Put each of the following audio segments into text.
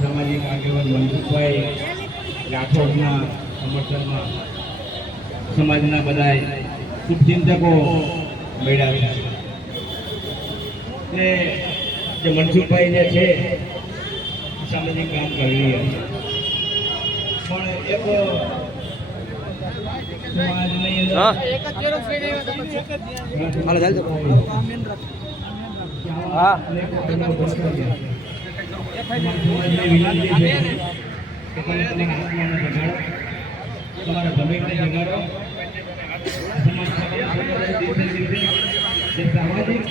સામાજિક આગેવાન મનસુખભાઈ રાઠોડના સમર્થનમાં સમાજના બધા શુભચિંતકો મેળવ્યા છે. જે મનસુખભાઈ જે છે સામાજિક કામ કરી પણ એક સમાજની તમારા જમીનને જગાડો. સામાજિક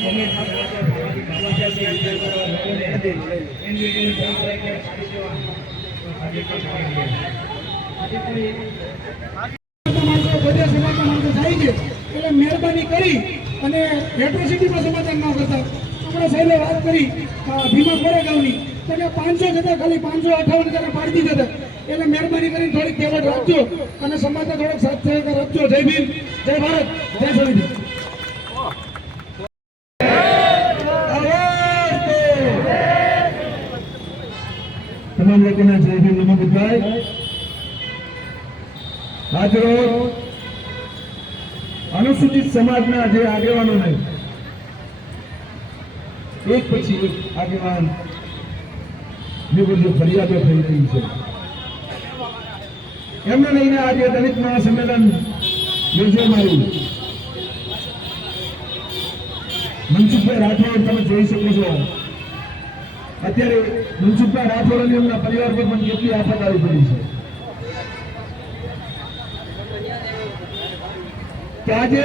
એટલે મહેરબાની કરી અને એટ્રોસિટીમાં સમાધાન ન કરતા. આપણે સાહેબે વાત કરી ભીમા કોરેગાંવની તો 500 જતા ખાલી 558 જણા પાડી દીધા હતા. એટલે મહેરબાની કરીને થોડીક કેવડ રાખજો અને સમાજને થોડોક સાથ સહકાર આપજો. જય ભીમ, જય ભારત, જય સંવિધાન. તમામ લોકોને જય ભીમ, નમો બુદ્ધાય. આજરોજ અનુસૂચિત સમાજના જે આગેવાનોને એક પછી એક આગેવાન વિરુદ્ધ ફરિયાદો થઈ રહી છે, એમને લઈને આજે દલિત મહાસંમેલન યોજવામાં આવ્યું. મનસુખભાઈ રાઠોડ તમે જોઈ શકો છો, અત્યારે મનસુખભાઈ રાઠોડ અને એમના પરિવાર પર પણ કેટલી આફત આવી પડી છે કે આજે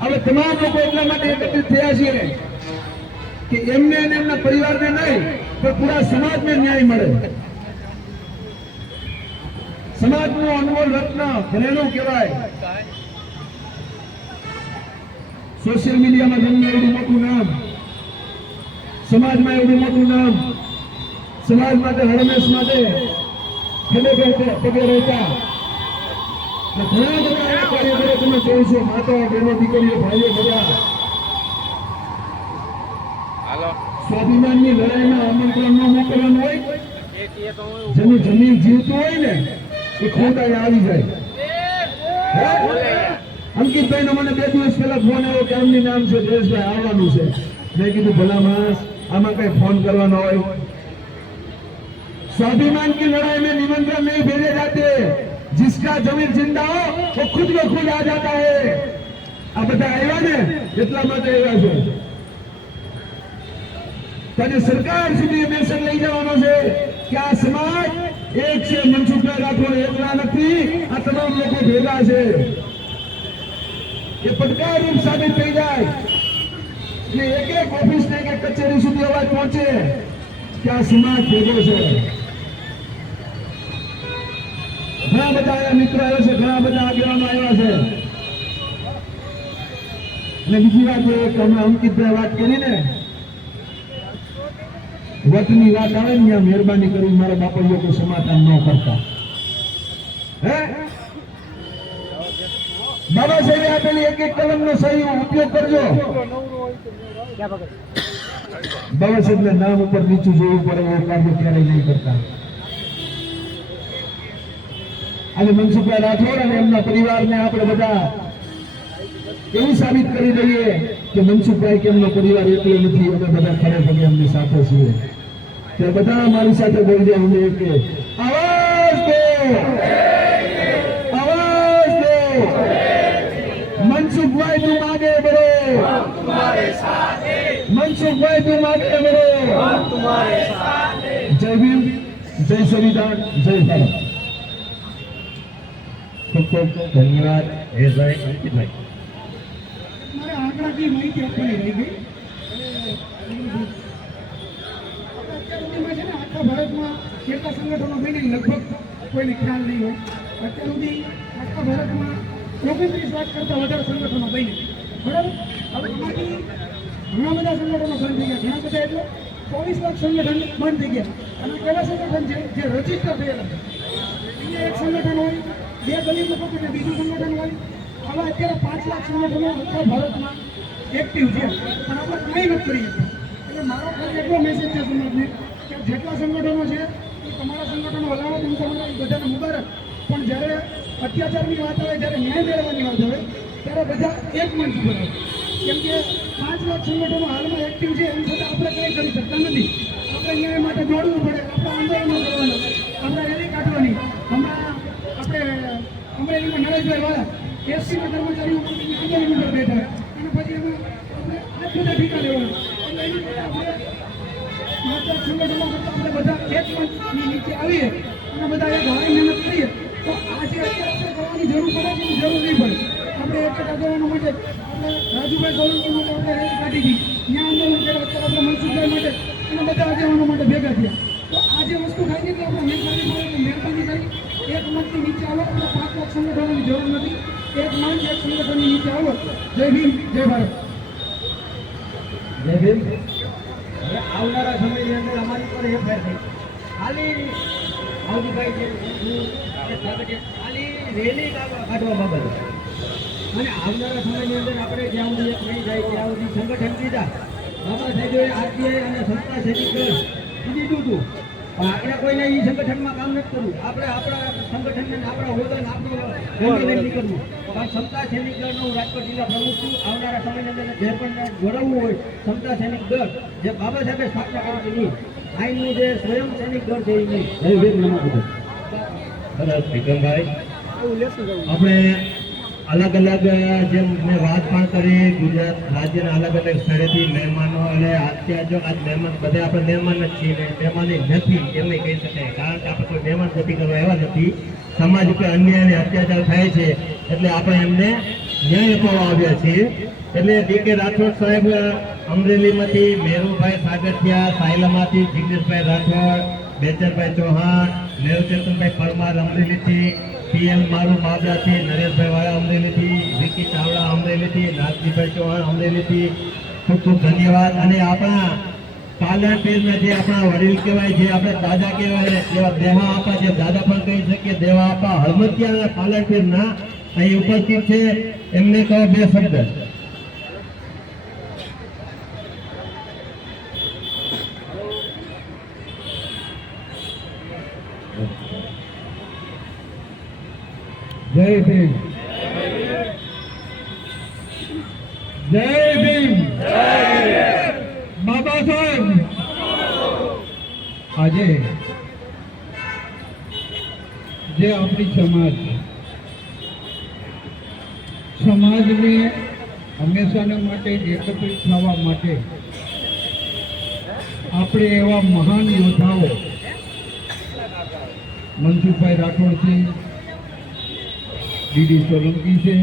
હવે તમામ લોકો એટલા માટે એકત્રિત થયા છીએ કે એમને અને એમના પરિવારને નહીં પણ પૂરા સમાજને ન્યાય મળે. સમાજનું અનમોલ રત્ન ઘરેણું કહેવાય. સોશિયલ મીડિયામાં જન્મે એવડું મોટું નામ, સમાજમાં એવડું મોટું નામ, સમાજ માટે હરમેશ માટે પગે રહેતા ઘણા બધા કાર્યકરો તમે જોઈશો. માતા, બહેનો, દીકરીઓ, ભાઈઓ બધા સ્વાભિમાનની લડાઈમાં આમંત્રણ ન મોકલવાનું હોય. જેની જમીન જીવતું હોય ને એ ખોટા આવી જાય. અંકિતભાઈ નો મને 2 દિવસ પહેલા ફોન આવ્યો કે આમની નામ છે જયેશભાઈ આવવાનું છે. મેં કીધું ભલા માણસ, આમાં કઈ ફોન કરવાનો હોય? स्वाभिमान की लड़ाई में निमंत्रण नहीं भेजे जाते. जिसका जमीन जिंदा हो वो खुद ब खुद आ जाता है. आ बता आया ने એટલા માટે આવ્યા છે. ત્યારે સરકાર સુધી મેસેજ લઈ જવાનો છે કે આ સમાજ એક છે. મનસુખભાઈ રાઠોડ એકલા નથી, આ તમામ લોકો ભેગા છે. એ પડકારરૂપ સાબિત થઈ જાય એટલે એક ઓફિસ ને એક કચેરી સુધી અવાજ પહોંચે કે આ સમાજ ભેગો છે. ઘણા બધા આવ્યા મિત્રો આવ્યા છે, ઘણા બધા આગેવાનો આવ્યા છે. અને બીજી વાત એ કે અમે અંકિતભાઈ વાત કરીને વટની વાત આવે ને ત્યાં મહેરબાની કરી મારા બાપા કોઈ સમાધાન ન કરતા. હે બાબા સાહેબે આપેલી એક કલમનો સહી ઉપયોગ કરજો. બાબા સાહેબને નામ ઉપર નીચું જોવું પડે એ કાર્ય ક્યારેય નહીં કરતા. અને મનસુખભાઈ રાઠોડ અને એમના પરિવારને આપણે બધા એવું સાબિત કરી દઈએ કે મનસુખભાઈ કે એમનો પરિવાર એકલો નથી, અમે બધા ખરે પગે એમની સાથે છીએ. તે બધા મારી સાથે બોલી જાય હું કે આવાજ દો, આવાજ દો. मनसुखभाई तुम आगे बढ़ो, हम तुम्हारे साथ हैं. मनसुखभाई तुम आगे बढ़ो, हम तुम्हारे साथ हैं. जय भीम, जय संविधान, जय भारत. खूब खूब धन्यवाद हेशभाई, अंकितभाई. મારે આંકડાકીય માહિતી આપવાની રહી ગઈ. અત્યાર સુધીમાં છે ને આખા ભારતમાં કેટલા સંગઠનો બની લગભગ કોઈને ખ્યાલ નહીં હોય. અત્યાર સુધી આખા ભારતમાં 29 લાખ કરતા વધારે સંગઠનો બની. બરાબર, હવે એમાંથી ઘણા બધા સંગઠનો બંધ થઈ ગયા. ઘણા બધા એટલે 24 લાખ સંગઠન બંધ થઈ ગયા. અને એવા સંગઠન છે જે રજીસ્ટર થયેલા છે. અહીંયા એક સંગઠન હોય, 2 ગલી મૂકો અને બીજું સંગઠન હોય. આવા અત્યારે 5 લાખ સંગઠનો આખા ભારતમાં એક્ટિવ છે, પણ આપણે કંઈ નથી કરી શકતા. એટલે મારો ખાલી એટલો મેસેજ છે સમાજને કે જેટલા સંગઠનો છે એ તમારા સંગઠનો હલાવો, તેમ તમારા બધાને મુબારક. પણ જ્યારે અત્યાચારની વાત આવે, જ્યારે ન્યાય મેળવવાની વાત આવે, ત્યારે બધા એક મંચ ઉપર આવે. કેમ કે 5 લાખ સંગઠનો હાલમાં એક્ટિવ છે, એમ છતાં આપણે કંઈ કરી શકતા નથી. આપણે ન્યાય માટે દોડવું પડે, આપણે આંદોલનો કરવાના, આપણે રેલી કાઢવાની. હમણાં આપણે અમરેલીમાં નરેશભાઈ વાળા એસસીના કર્મચારીઓ આંદોલન ઉપર બેઠા અને પછી એમાં આપણે આ બધા ઠીકા લેવાના. એટલે એની માટે આપણે માત્ર સંગઠનો કરતાં આપણે બધા એક મંચની નીચે આવીએ અને બધા એક હારે મહેનત કરીએ તો આજે અત્યારે કરવાની જરૂર પડે કે જરૂર નહીં પડે. આપણે એક એક આગેવાનો માટે આપણે રાજુભાઈ સોલંકી માટે આપણે રેલી કાઢી હતી, ત્યાં આંદોલન કર્યા. અત્યારે આપણે મનસુખભાઈ માટે અને બધા આગેવાનો માટે ભેગા થયા. તો આ જે વસ્તુ થાય છે કે આપણે મહેરબાની કરી એક મંચની નીચે આવો. આપણે 5 લાખ સંગઠનોની જરૂર નથી. એક મંચ, એક સંગઠનની નીચે આવો. જય ભીમ, જય ભારત. જય ભીમ. હવે આવનારા સમયની અંદર અમારી પર એ ફેર થઈ ખાલી આવતીભાઈ ખાલી રેલી કાઢવા બાબત અને આવનારા સમયની અંદર આપણે જ્યાં સુધી એક નહીં જાય ત્યાં સુધી સંગઠન દીધા બાબા સાહેબોએ આરટીઆઈ અને સંસ્થા સૈનિક દળ દીધું હતું. પણ આપણે કોઈને એ સંગઠનમાં કામ નથી કરવું. આપણે આપણા સંગઠનને આપણા હોદ્દાને આપણું નહીં કરવું. પણ સમતા સૈનિક દળનો રાજકોટ જિલ્લા પ્રમુખ છું. આવનારા સમયની અંદર જે પણ જોડાવવું હોય સમતા સૈનિક દળ જે બાબા સાહેબે સ્થાપના કરી હતી, આઈનું જે સ્વયં સૈનિક દળ છે એ નહીં. સરસ વિક્રમભાઈ, આપણે અલગ અલગ જેમ મેં વાત પણ કરી, ગુજરાત રાજ્યના અલગ અલગ સ્થળેથી મહેમાનો અને અત્યારે જો આજ મહેમાન બધા આપણે મહેમાન જ છીએ ને મહેમાની નથી એમ નહીં કહી શકાય. કારણ કે આપણે કોઈ મહેમાન ગતિ કરવા એવા નથી. સમાજ ઉપર અન્યાય અને અત્યાચાર થાય છે એટલે આપણે એમને ન્યાય અપાવવા આવ્યા છીએ. એટલે ડી.કે. રાઠોડ સાહેબ અમરેલીમાંથી, મેરુભાઈ સાગઠિયા સાયલામાંથી, જિગ્નેશભાઈ રાઠોડ, બેચરભાઈ ચૌહાણ, નેવચેતનભાઈ પરમાર અમરેલીથી, પીએલ મારું બાબરાથી, નરેશભાઈ વાળા અમરેલીથી, વિકી ચાવડા અમરેલીથી, નાથજીભાઈ ચૌહાણ અમરેલીથી ખૂબ ખૂબ ધન્યવાદ. અને આપણા પાલન પેજના જે આપણા વડીલ કહેવાય, જે આપણે દાદા કહેવાય, એવા દેહા આપા, જે દાદા પણ કહી શકીએ, દેવા આપા હળમતિયા અને પાલન પેજના અહીં ઉપસ્થિત છે. એમને કહો 2 શબ્દ. જય ભીમ, જય ભીમ, બાબા સાહેબ. આજે જે આપણી સમાજને હંમેશાને માટે એકત્રિત થવા માટે આપણે એવા મહાન યોદ્ધાઓ મનસુખભાઈ રાઠોડ છે, ડીડી સોલંકી છે,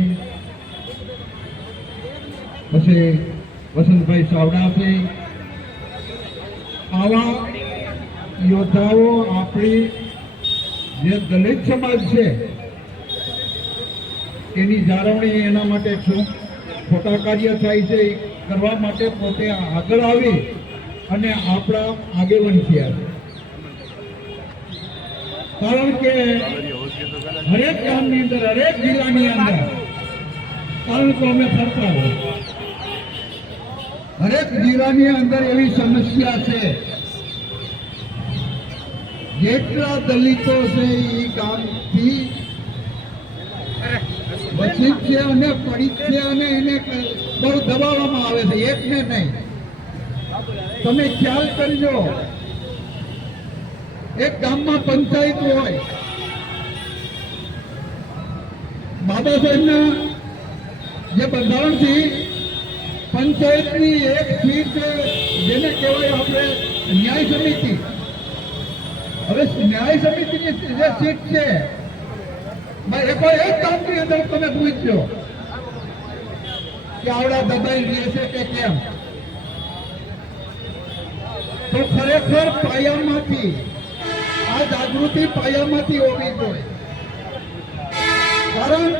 પછી વસંતભાઈ ચાવડા છે, આવા યોદ્ધાઓ આપણી જે દલિત સમાજ છે એની જાળવણી, એના માટે શું ખોટા કાર્ય થાય છે એ કરવા માટે પોતે આગળ આવી અને આપણા આગેવાન થયા છે. કારણ કે હરેક ગામની અંદર, હરેક જિલ્લાની અંદર, કારણ કે અમે ફરતા હોય, હરેક જિલ્લાની અંદર એવી સમસ્યા છે, જેટલા દલિતો છે એ ગામથી વંચિત છે અને પડીત છે અને એને બહુ દબાવવામાં આવે છે, એકને નહીં. તમે ખ્યાલ કરજો, એક ગામમાં પંચાયત હોય, બાબા સાહેબના જે બંધારણથી પંચાયતની એક સીટ જેને કહેવાય આપણે ન્યાય સમિતિ. હવે ન્યાય સમિતિની જે સીટ છે એક ગામની અંદર તમે પૂછજો કે આવડા દબાઈ રહેશે કે કેમ. તો ખરેખર પાયામાંથી આ જાગૃતિ પાયામાંથી હોવી જોઈએ. કારણ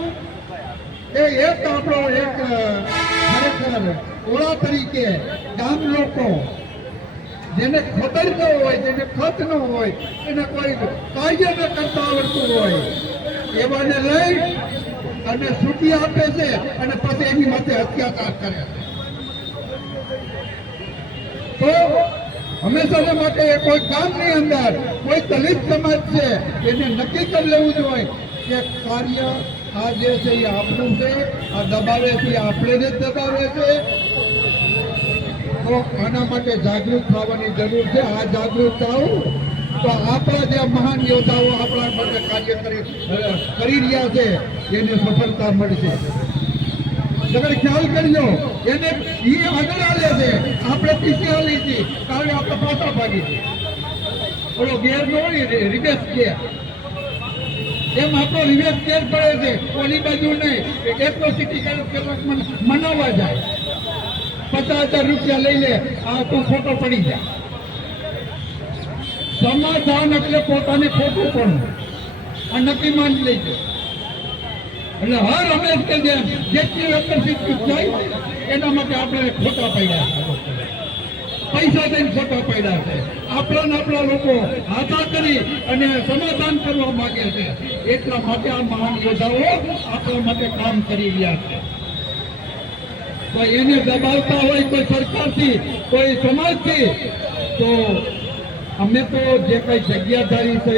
એ એક આપણો એક ખરેખર ઓળા તરીકે ગામ લોકો જેને ખબર ન હોય, જેને ખત ન હોય, એને કોઈ કાર્ય ન કરતા આવડતું હોય, એવાને લઈ અને છૂટી આપે છે અને પછી એની માથે અત્યાચાર કરે છે. તો હંમેશા માટે કોઈ ગામની અંદર કોઈ દલિત સમાજ છે એને નક્કી કરી લેવું જોઈએ કે કાર્ય આ જે છે એ આપણું છે, આ દબાવે છે એ આપણે જ દબાવે છે. તો આના માટે જાગૃત થવાની જરૂર છે. આ જાગૃત થવું તો આપણા જે મહાન યોદ્ધાઓ આપણા માટે કાર્ય કરી રહ્યા છે એને સફળતા મળશે. તમે ખ્યાલ કરજો, એને એ આગળ હાલે છે, આપણે પીછે હાલી છીએ, કારણ કે આપણે પાછા ભાગી છીએ. ઓલો ગેર નો હોય રિવેસ ગેર, એમ આપણો રિવેસ ગેર પડે છે. ઓલી બાજુ નહીં, એટ્રોસિટી મનાવવા જાય, 50,000 રૂપિયા લઈ લે, આ તો ખોટો પડી જાય. સમાધાન એટલે પોતાને ખોટું પણ આ નક્કી માની લેજો. એટલે હર હંમેશ જેટલી એટ્રોસિટી જાય એના માટે આપણે ખોટા પડ્યા છે, પૈસા દઈને ખોટા પડ્યા છે. આપણા લોકો હાથા કરી અને સમાધાન કરવા માંગે છે. એટલા માટે આ મહાન યોદ્ધાઓ આપણા માટે કામ કરી રહ્યા છે. તો એને દબાવતા હોય કોઈ સરકારથી, કોઈ સમાજથી, તો અમે તો જે કઈ જગ્યાધારી છે,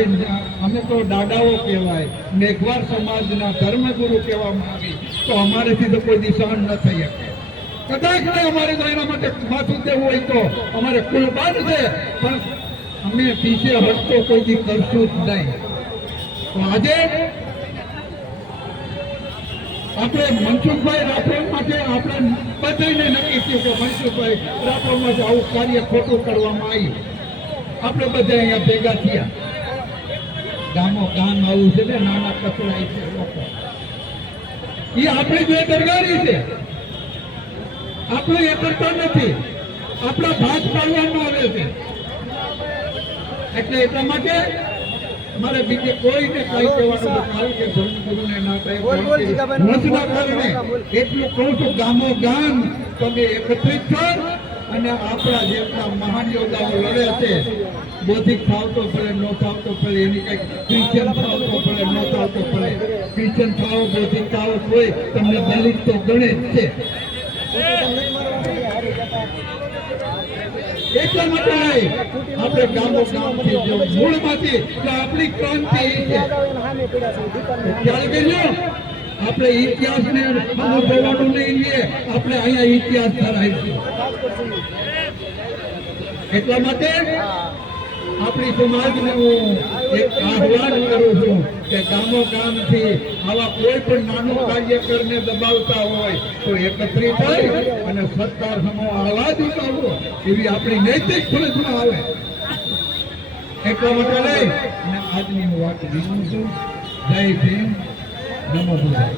અમે તો દાદાઓ કહેવાય, મેઘવાર સમાજના ધર્મગુરુ કહેવામાં આવી, તો અમારેથી તો કોઈ સહન ન થઈ શકે. કદાચ ને અમારે તો એના માટે માથું દેવું હોય તો અમારે કુરબાન છે, પણ અમે પીછે હટતો કોઈ દી કરશું જ નહીં. તો આજે આપણે મનસુખભાઈ રાઠોડ માટે આપણે બધાને નક્કી થયું કે મનસુખભાઈ રાઠોડ માટે આવું કાર્ય ખોટું કરવામાં આવ્યું. આપણે બધા અહીંયા ભેગા થયા, ગામ આવું છે ને, નાના કચરા છે લોકો, એ આપણી જે દરગારી છે, આપણે એ કરતા નથી, આપણા ભાગ પાડવામાં આવે છે. એટલે એટલા માટે મારે બીજે કોઈને કઈ કહેવાનું કારણ કે ધર્મગુરુને ના કારણે એટલું કહું છું, ગામો ગામ તમે એકત્રિત થો અને આપણા જેટલા મહાન યોદ્ધાઓ લડે છે, બૌદ્ધિક થાવ તો ભલે, નો થાવ તો ભલે, એની કઈક ક્રિશ્ચિયન થાવ તો ભલે, નો થાવ તો ભલે, ક્રિશ્ચિયન થાવ, બૌદ્ધિક થાવ, કોઈ તમને દલિત તો ગણે જ છે. એટલા માટે આપણે ગામો ગામથી મૂળમાંથી આપણી ક્રાંતિ છે. ખ્યાલ કરજો, આપણે ઇતિહાસને અનુભવવાનું નહીં લઈએ, આપણે અહીંયા ઇતિહાસ ધરાવીશું. એટલા માટે આપણી સમાજને હું એક આહ્વાન કરું છું કે ગામો ગામથી આવા કોઈ પણ નાનું કાર્યકરને દબાવતા હોય તો એકત્રિત થઈ અને સત્તાર સમૂહ અવાજ ઉઠાવવો એવી આપણી નૈતિક ફરજમાં આવે. એટલા માટે લઈ અને આજની હું વાત વિરામ છું. જય ભીમ, નમો બુદ્ધાય.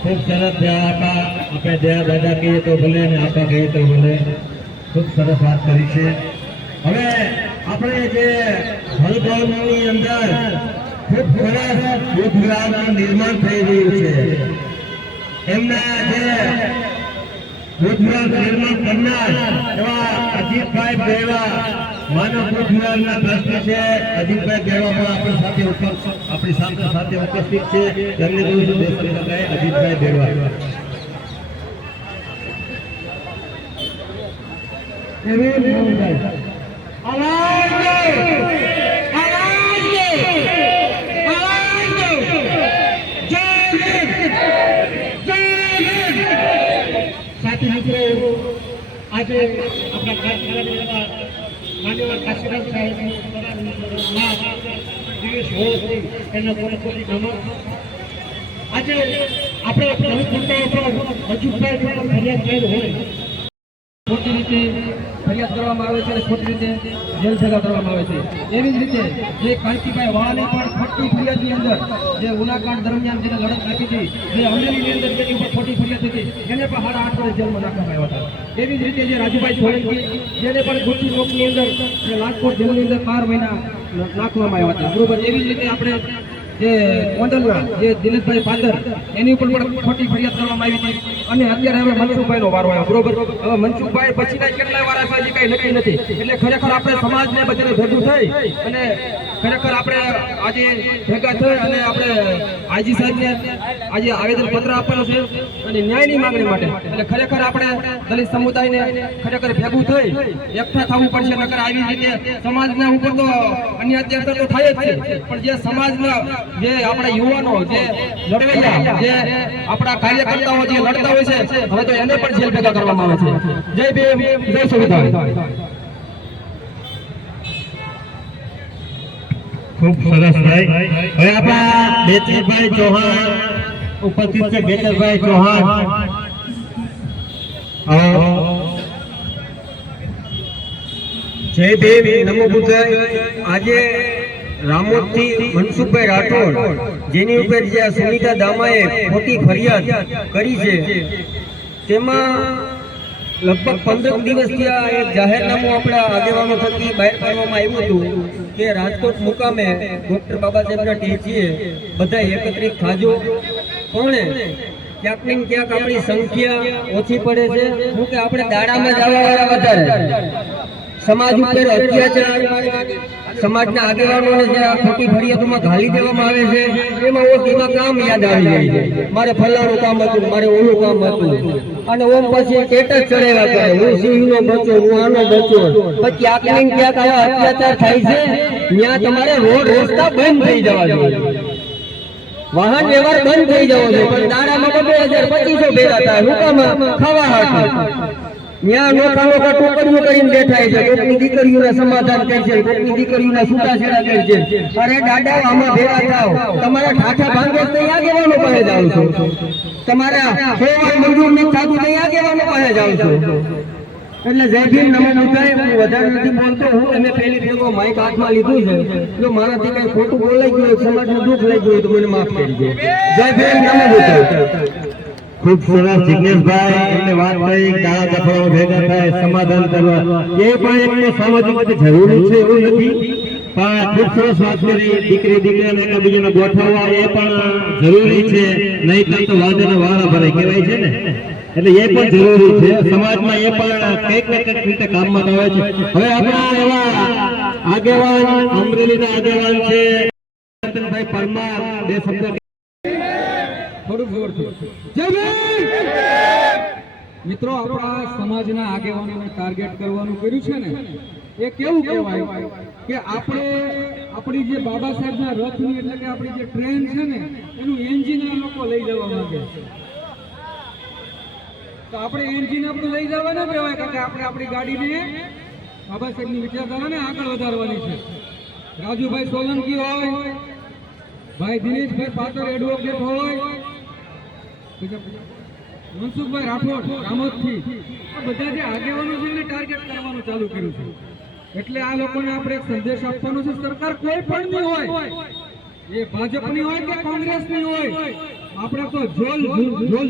ખૂબ સરસ આપણે દયા દાદા કહીએ તો ભલે ને આપા કહીએ તો ભલે, ખૂબ સરસ વાત કરી છે. હવે આપણે જે ભલગામની અંદર ખૂબ સરસ બુદ્ધગયાનું નિર્માણ થઈ રહ્યું છે, એમના જે બુદ્ધગયાનું નિર્માણ કરનાર એવા અજીતભાઈ બેવા, માનવ બુદ્ધગયાના ટ્રસ્ટી છે. અજીતભાઈ બેવા પણ આપણી સાથે ઉપસ્થિત છે. એમને કહું છું દેશની લગાય અજીતભાઈ બેવા. આવાજ દો, આવાજ દો, આવાજ દો. જય ભીમ, જય ભીમ. સાથી મિત્રો, આજે આપણા કાર્યક્રમમાં માન્યવર કાશીરામ સાહેબનો દિવસ હોવાથી એના કોટી નમન. આજે આપણે અજુભાઈ ફરિયાદ થયેલ હોય, ખોટી રીતે ફરિયાદ કરવામાં આવે છે અને ખોટી રીતે જેલ સજા કરવામાં આવે છે. એવી જ રીતે જે કાંતિભાઈ વાળાને પણ ખોટી ફરિયાદની અંદર જે ઉનાકાંડ દરમિયાન જેને લડત નાખી હતી, જે અમરેલીની અંદર જેની ઉપર ખોટી ફરિયાદ હતી, એને પણ 8.5 વર્ષ જેલમાં નાખવામાં આવ્યા હતા. એવી જ રીતે જે રાજુભાઈ સોલંકી, જેને પણ ગુચ્છી લોકની અંદર જે રાજકોટ જેલની અંદર 12 મહિના નાખવામાં આવ્યા હતા. બરોબર. એવી જ રીતે આપણે જે કોંડલના જે દિનેશભાઈ પાદર એની ઉપર પણ ખોટી ફરિયાદ કરવામાં આવી હતી અને અત્યારે હવે મનસુખભાઈનો વારો આવ્યો બરોબર. હવે મનસુખભાઈ પછીના કેટલા વારા છે હજી કઈ નક્કી નથી. એટલે ખરેખર આપણે સમાજને બધાને ભેગું થઈ અને ખરેખર આપણે આજે ભેગા થઈ અને આપણે આઈજી સાહેબને આજે આવેદન પત્ર આપવાનું છે અને ન્યાયની માંગણી માટે. એટલે ખરેખર આપણે દલિત સમુદાયને ખરેખર ભેગું થઈ એકઠા થવું પડશે. નકર આવી રીતે સમાજના ઉપર તો અન્ય અત્યાચાર તો થાય જ છે, પણ જે સમાજના જે આપણા યુવાનો જે લડવૈયા જે આપણા કાર્યકર્તાઓ જે લડતા હોય છે હવે તો એને પણ જેલ ભેગા કરવામાં આવે છે. જય ભીમ, જય સંવિધાન. ખૂબ સરસ ભાઈ. હવે આપણા બેચરભાઈ ચૌહાણ ઉપસ્થિત છે. બેચરભાઈ ચૌહાણ જય ભીમ, નમો બુદ્ધાય. આજે રામોદથી મનસુખભાઈ રાઠોડ જેની ઉપર જે સુનિતા દામાએ ખોટી ફરિયાદ કરી છે તેમાં લગભગ 15 દિવસથી આ એક જાહેરનામું આપણા આગેવાનો થકી બહાર પાડવામાં આવ્યું હતું કે રાજકોટ મુકામે ડોક્ટર બાબા સાહેબના ટેચીએ બધા એકત્રિત થાજો. પણ ક્યાંક ને ક્યાંક આપણી સંખ્યા ઓછી પડે છે. શું કે આપણે દાડામાં જ આવવાવાળા વધારે, સમાજ ઉપર અત્યાચાર, સમાજના આગેવાનોને જે આ ખોટી ફરિયાદોમાં ઘાલી દેવામાં આવે છે એમાં એમાં કામ યાદ આવી જાય છે. મારે ફલાણું કામ હતું, મારે ઓલું કામ હતું, અને ઓમ પછી સ્ટેટસ ચડેલા કરે, હું સિંહનો બચ્ચો, હું આનો બચ્ચો. પછી ક્યાંક ને ક્યાંક આવા અત્યાચાર થાય છે ત્યાં તમારે રોડ રસ્તા બંધ થઈ જવા જોઈએ, વાહન વ્યવહાર બંધ થઈ જવો છે. પણ દાડામાં 2200-2500 ભેગા થાય હું કામ ખાવા હાટું. ત્યાં નોખા ટોકરીઓ કરીને બેઠા છે. કોકની દીકરીઓને સમાધાન કરશે, કોકની દીકરીઓને છૂટાછેડા કરશે. અરે દાદા આમાં ભેગા થાવ, તમારા ઠાઠા ભાંગે ત્યાં આગેવાનો પાસે જાવ છો, તમારા સેવા મંજૂર નથી થતું ત્યાં આગેવાનો પાસે જાવ છો. એટલે જય ભીમ, નમો બુદ્ધાય. હું વધારે નથી બોલતો. હું તમે પહેલી ફેરો માઇક હાથમાં લીધું છે. જો મારાથી કઈ ખોટું બોલાઈ ગયું, સમાજનું દુઃખ લઈ ગયું તો મને માફ કરી દો. જય ભીમ, નમો બુદ્ધાય. ખૂબ સરસ જિગ્નેશભાઈ એમને વાત કરી કાળા કપડાઓ ભેગા થાય સમાધાન કરવા એ પણ એક સામાજિક માટે જરૂરી છે એવું નથી, પણ ખૂબ સરસ વાત કરી. દીકરી દીકરાને એકબીજાને ગોઠવવા એ પણ જરૂરી છે, નહીં તો વાદળના વાળા ભરાય કહેવાય છે ને, એટલે એ પણ જરૂરી છે. સમાજમાં એ પણ કંઈક ને કંઈક રીતે કામમાં આવે છે. હવે આપણા એવા આગેવાન અમરેલીના આગેવાન છે રતનભાઈ પરમાર, બે શબ્દ થોડુંક જોરથી. જય ભીમ. મિત્રો, આપણા સમાજના આગેવાનોને ટાર્ગેટ કરવાનું કર્યું છે ને એ કેવું કહેવાય કે આપણે આપણી જે બાબા સાહેબના રથની એટલે કે આપણી જે ટ્રેન છે ને એનું એન્જિન આ લોકો લઈ જવા માંગે. તો આપણે એન્જિન આપણું લઈ જવા ના કહેવાય, કારણ કે આપણે આપણી ગાડીને બાબા સાહેબની વિચારધારાને આગળ વધારવાની છે. રાજુભાઈ સોલંકી હોય, ભાઈ દિનેશભાઈ પાદર એડવોકેટ હોય, મનસુખભાઈ રાઠોડ રામોદથી, આ બધા જે આગેવાનો છે એને ટાર્ગેટ કરવાનું ચાલુ કર્યું છે. એટલે આ લોકોને આપણે એક સંદેશ આપવાનો છે. સરકાર કોઈ પણ ની હોય, એ ભાજપની હોય કે કોંગ્રેસની હોય, આપણે તો જોલ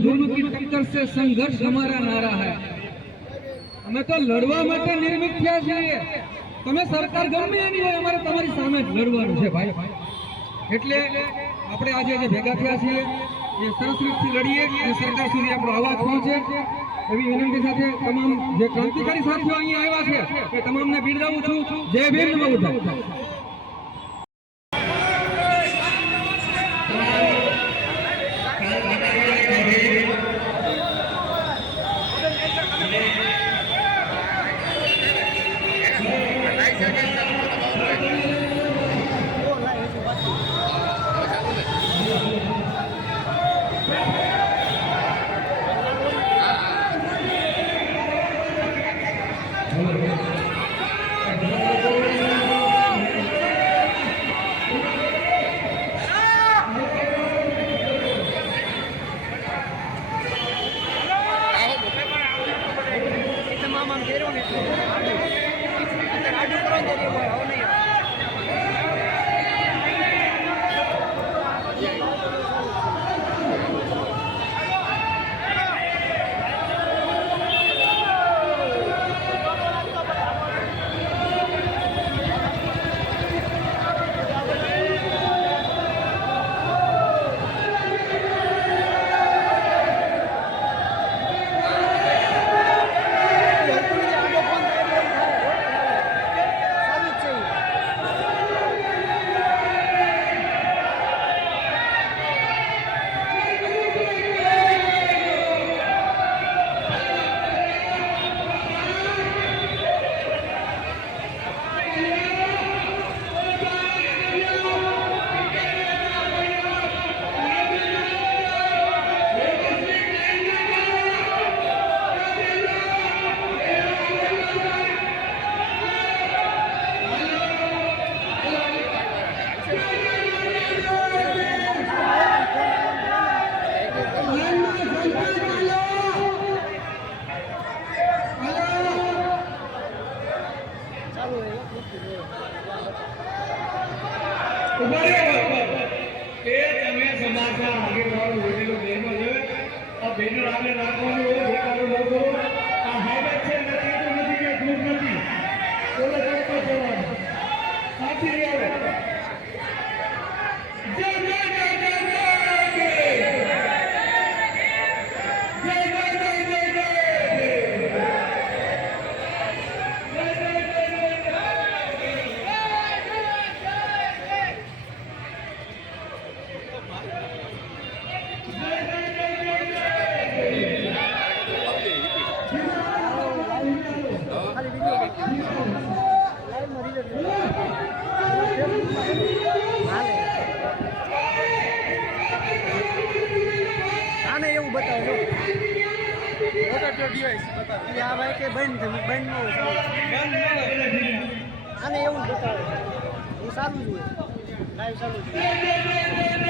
જુલ્મ કી ટક્કર સે સંઘર્ષ હમારા નારા હૈ. અમે તો લડવા માટે નિર્મિત થયા છીએ. તમે સરકાર ગમે એની હોય, અમારે તમારી સામે જ લડવાનું છે ભાઈ. એટલે આપણે આજે જે ભેગા થયા છીએ એ સરસ રીતથી લડીએ અને સરકાર સુધી આપણો અવાજ પહોંચે એવી વિનંતી સાથે તમામ જે ક્રાંતિકારી સાથીઓ અહીંયા આવ્યા છે એ તમામને બિરદાવું છું. જય ભીમ, નમો બુદ્ધાય. ઉભા રહ્યો કે તમે સમાજના આગેવાનો વડીલો બહેનો છે આ બેનર આગળ રાખવાનું હોય દેખાડો લોકો આ હાવત છે નથી તો નથી કે દૂર નથી બોલે તો જવાનું સાથી આવે જય જય જય જય આને એવું બતાવજો આ ભાઈ કે બંધ બંધ ન હોય આને એવું જ બતાવે હું સારું જ હોય લાઈવ ચાલુ છે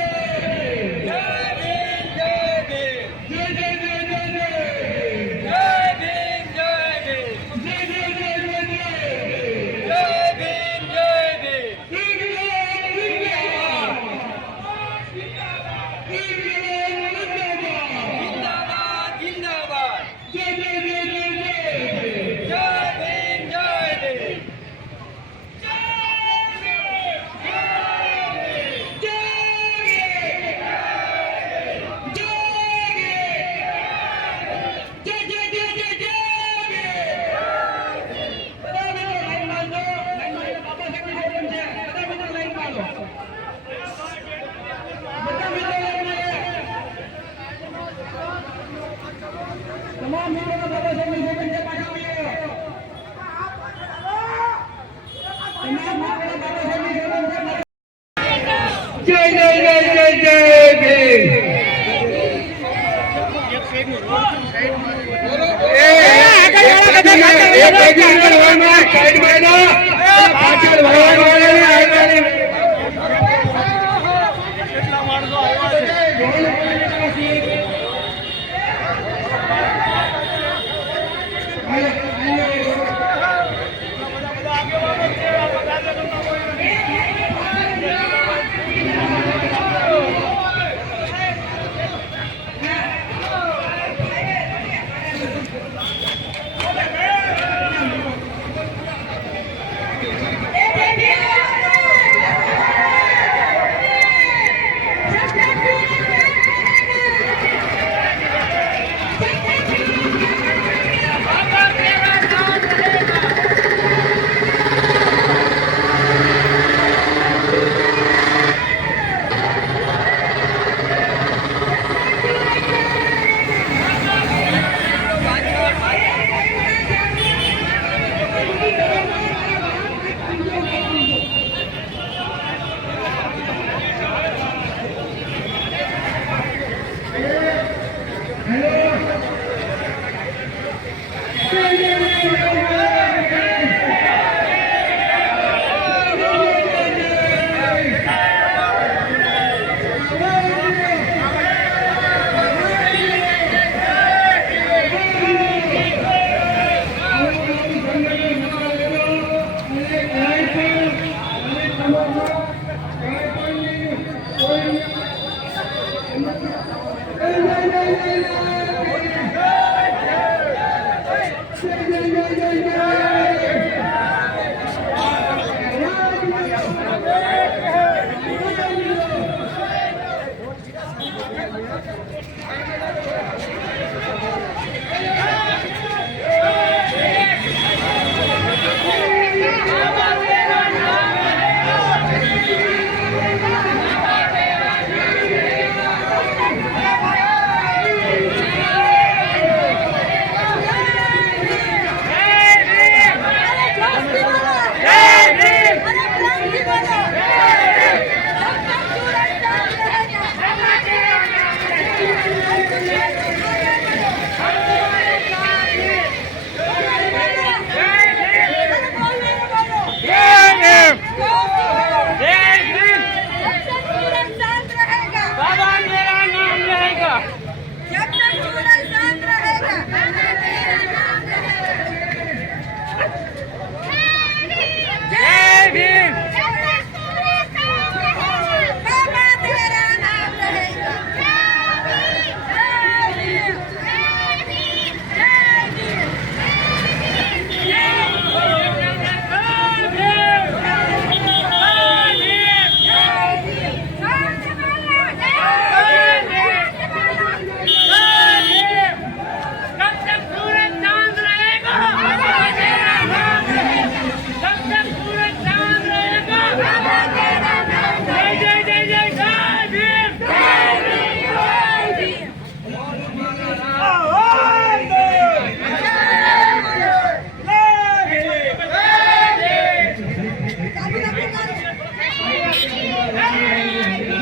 તમામ મિત્રોને બાબા સાહેબની જય પાઠવીએ તમામ મિત્રોને બાબા સાહેબની જય જય જય જય જય જય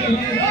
હમણાં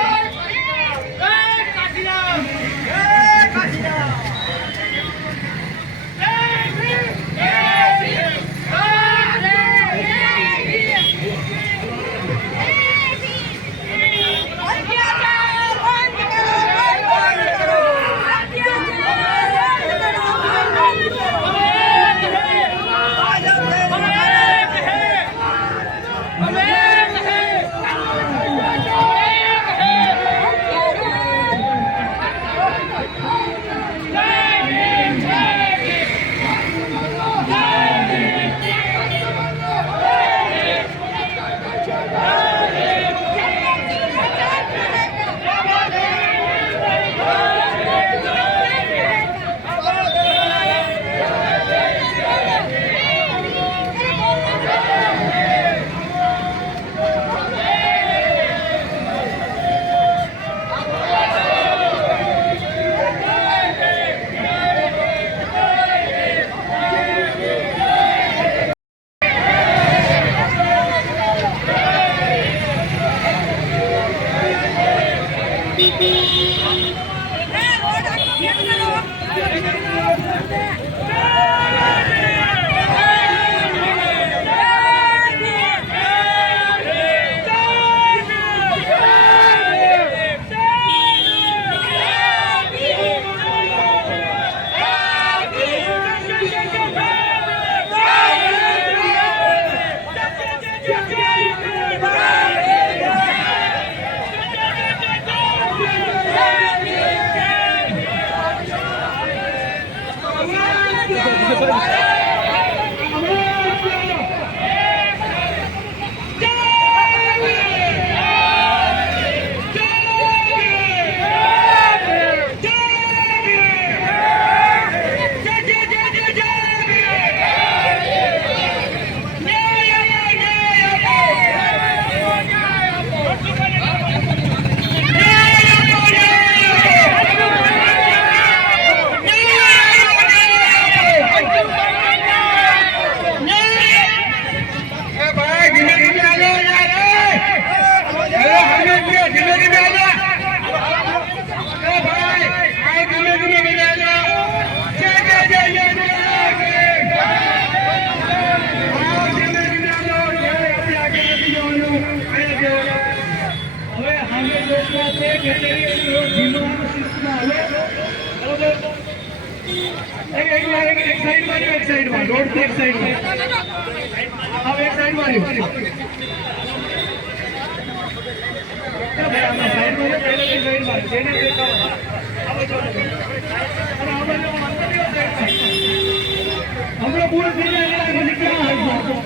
પૂરું થઈ જાય એટલે ક્યાં હાલશું?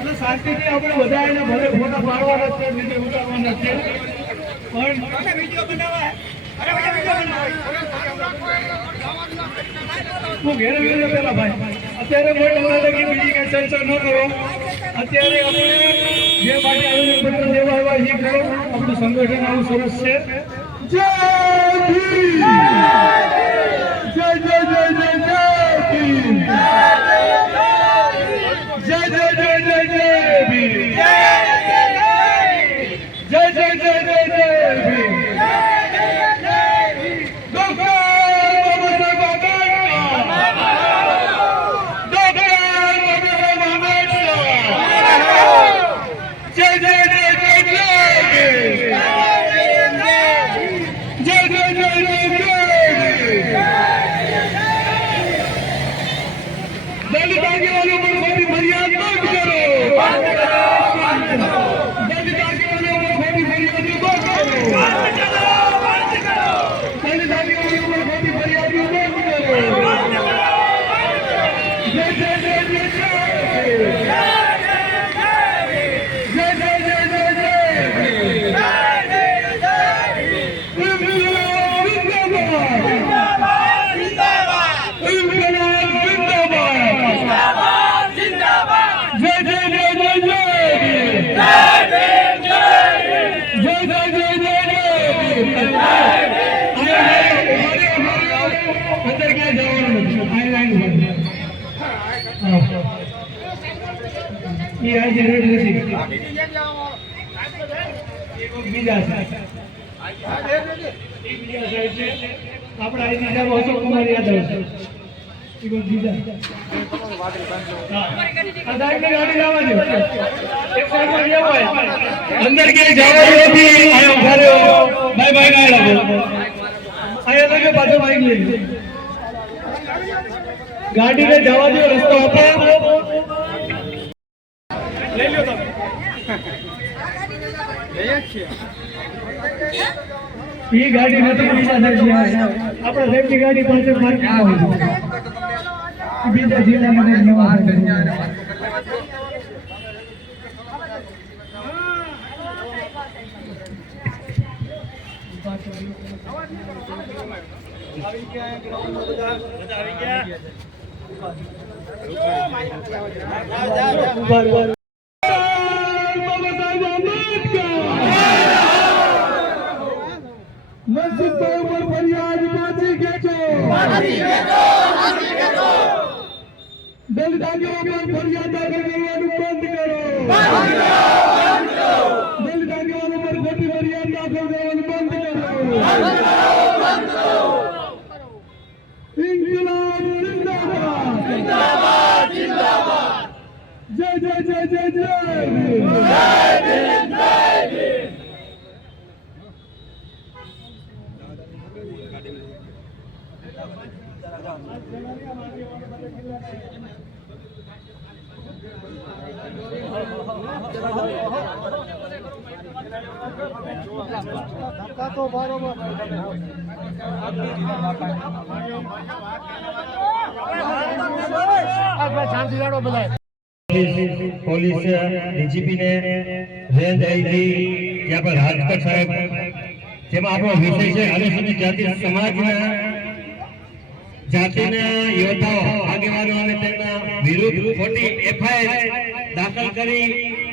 અને શાંતિથી આપણે બધા એને ભલે ફોટા પાડવાના છે, વિડીયો ઉતારવાના છે, પણ વિડીયો બનાવવા હું ઘેરે ઘેરે પેલા ભાઈ અત્યારે બીજી કઈ ચર્ચા ન કરો. અત્યારે આપણે જે પાર્ટી આવીને પત્ર દેવા આવ્યા એ કરો. આપણું સંગઠન આવું સરસ છે. જય ભીમ, જય જય જય જય જય ભીમ, જય જય જય જય જય ભીમ, જય જય જય જય જય ભીમ. બીજા આપણા અહીંના સાહેબ અશોક કુમાર યાદવ છે. એ બીજા આ સાહેબની ગાડી જવા દો. એક સાઈડમાં જવા હોય. અંદર ક્યાંય જવા નથી. આયો ઘરે બાય બાય ના લાગો. આયા લગે પાછો બાઈક લઈ ગાડીને જવા દો. રસ્તો આપો. લઈ લો તમે. ઈ ગાડી નથી. બીજા સાહેબ આપણા સાહેબની ગાડી પાસે પાર્કિંગમાં હોય છે. બીજા જિલ્લામાં નવા મનસુખભાઈ ઉપર ફરિયાદ પાછી ખેંચો. દલિત આગેવાનો પર ફરિયાદ દાખલ કરવાનું બંધ કરો. દલિત આગેવાનો પર ખોટી ફરિયાદ દાખલ કરવાનું બંધ કરો. ઇન્કલાબ જિંદાબાદ. જય જય જય જય જય. પોલીસ ડીજીપી ને રેન્જ આવી હતી ત્યાં પર રાજકોટ સાહેબ, જેમાં આપણો વિષય છે અનુસૂચિત જાતિ સમાજના જાતિના યોદ્ધાઓ આગેવાનો અને તેમના વિરુદ્ધ ખોટી એફઆઈઆર દાખલ કરી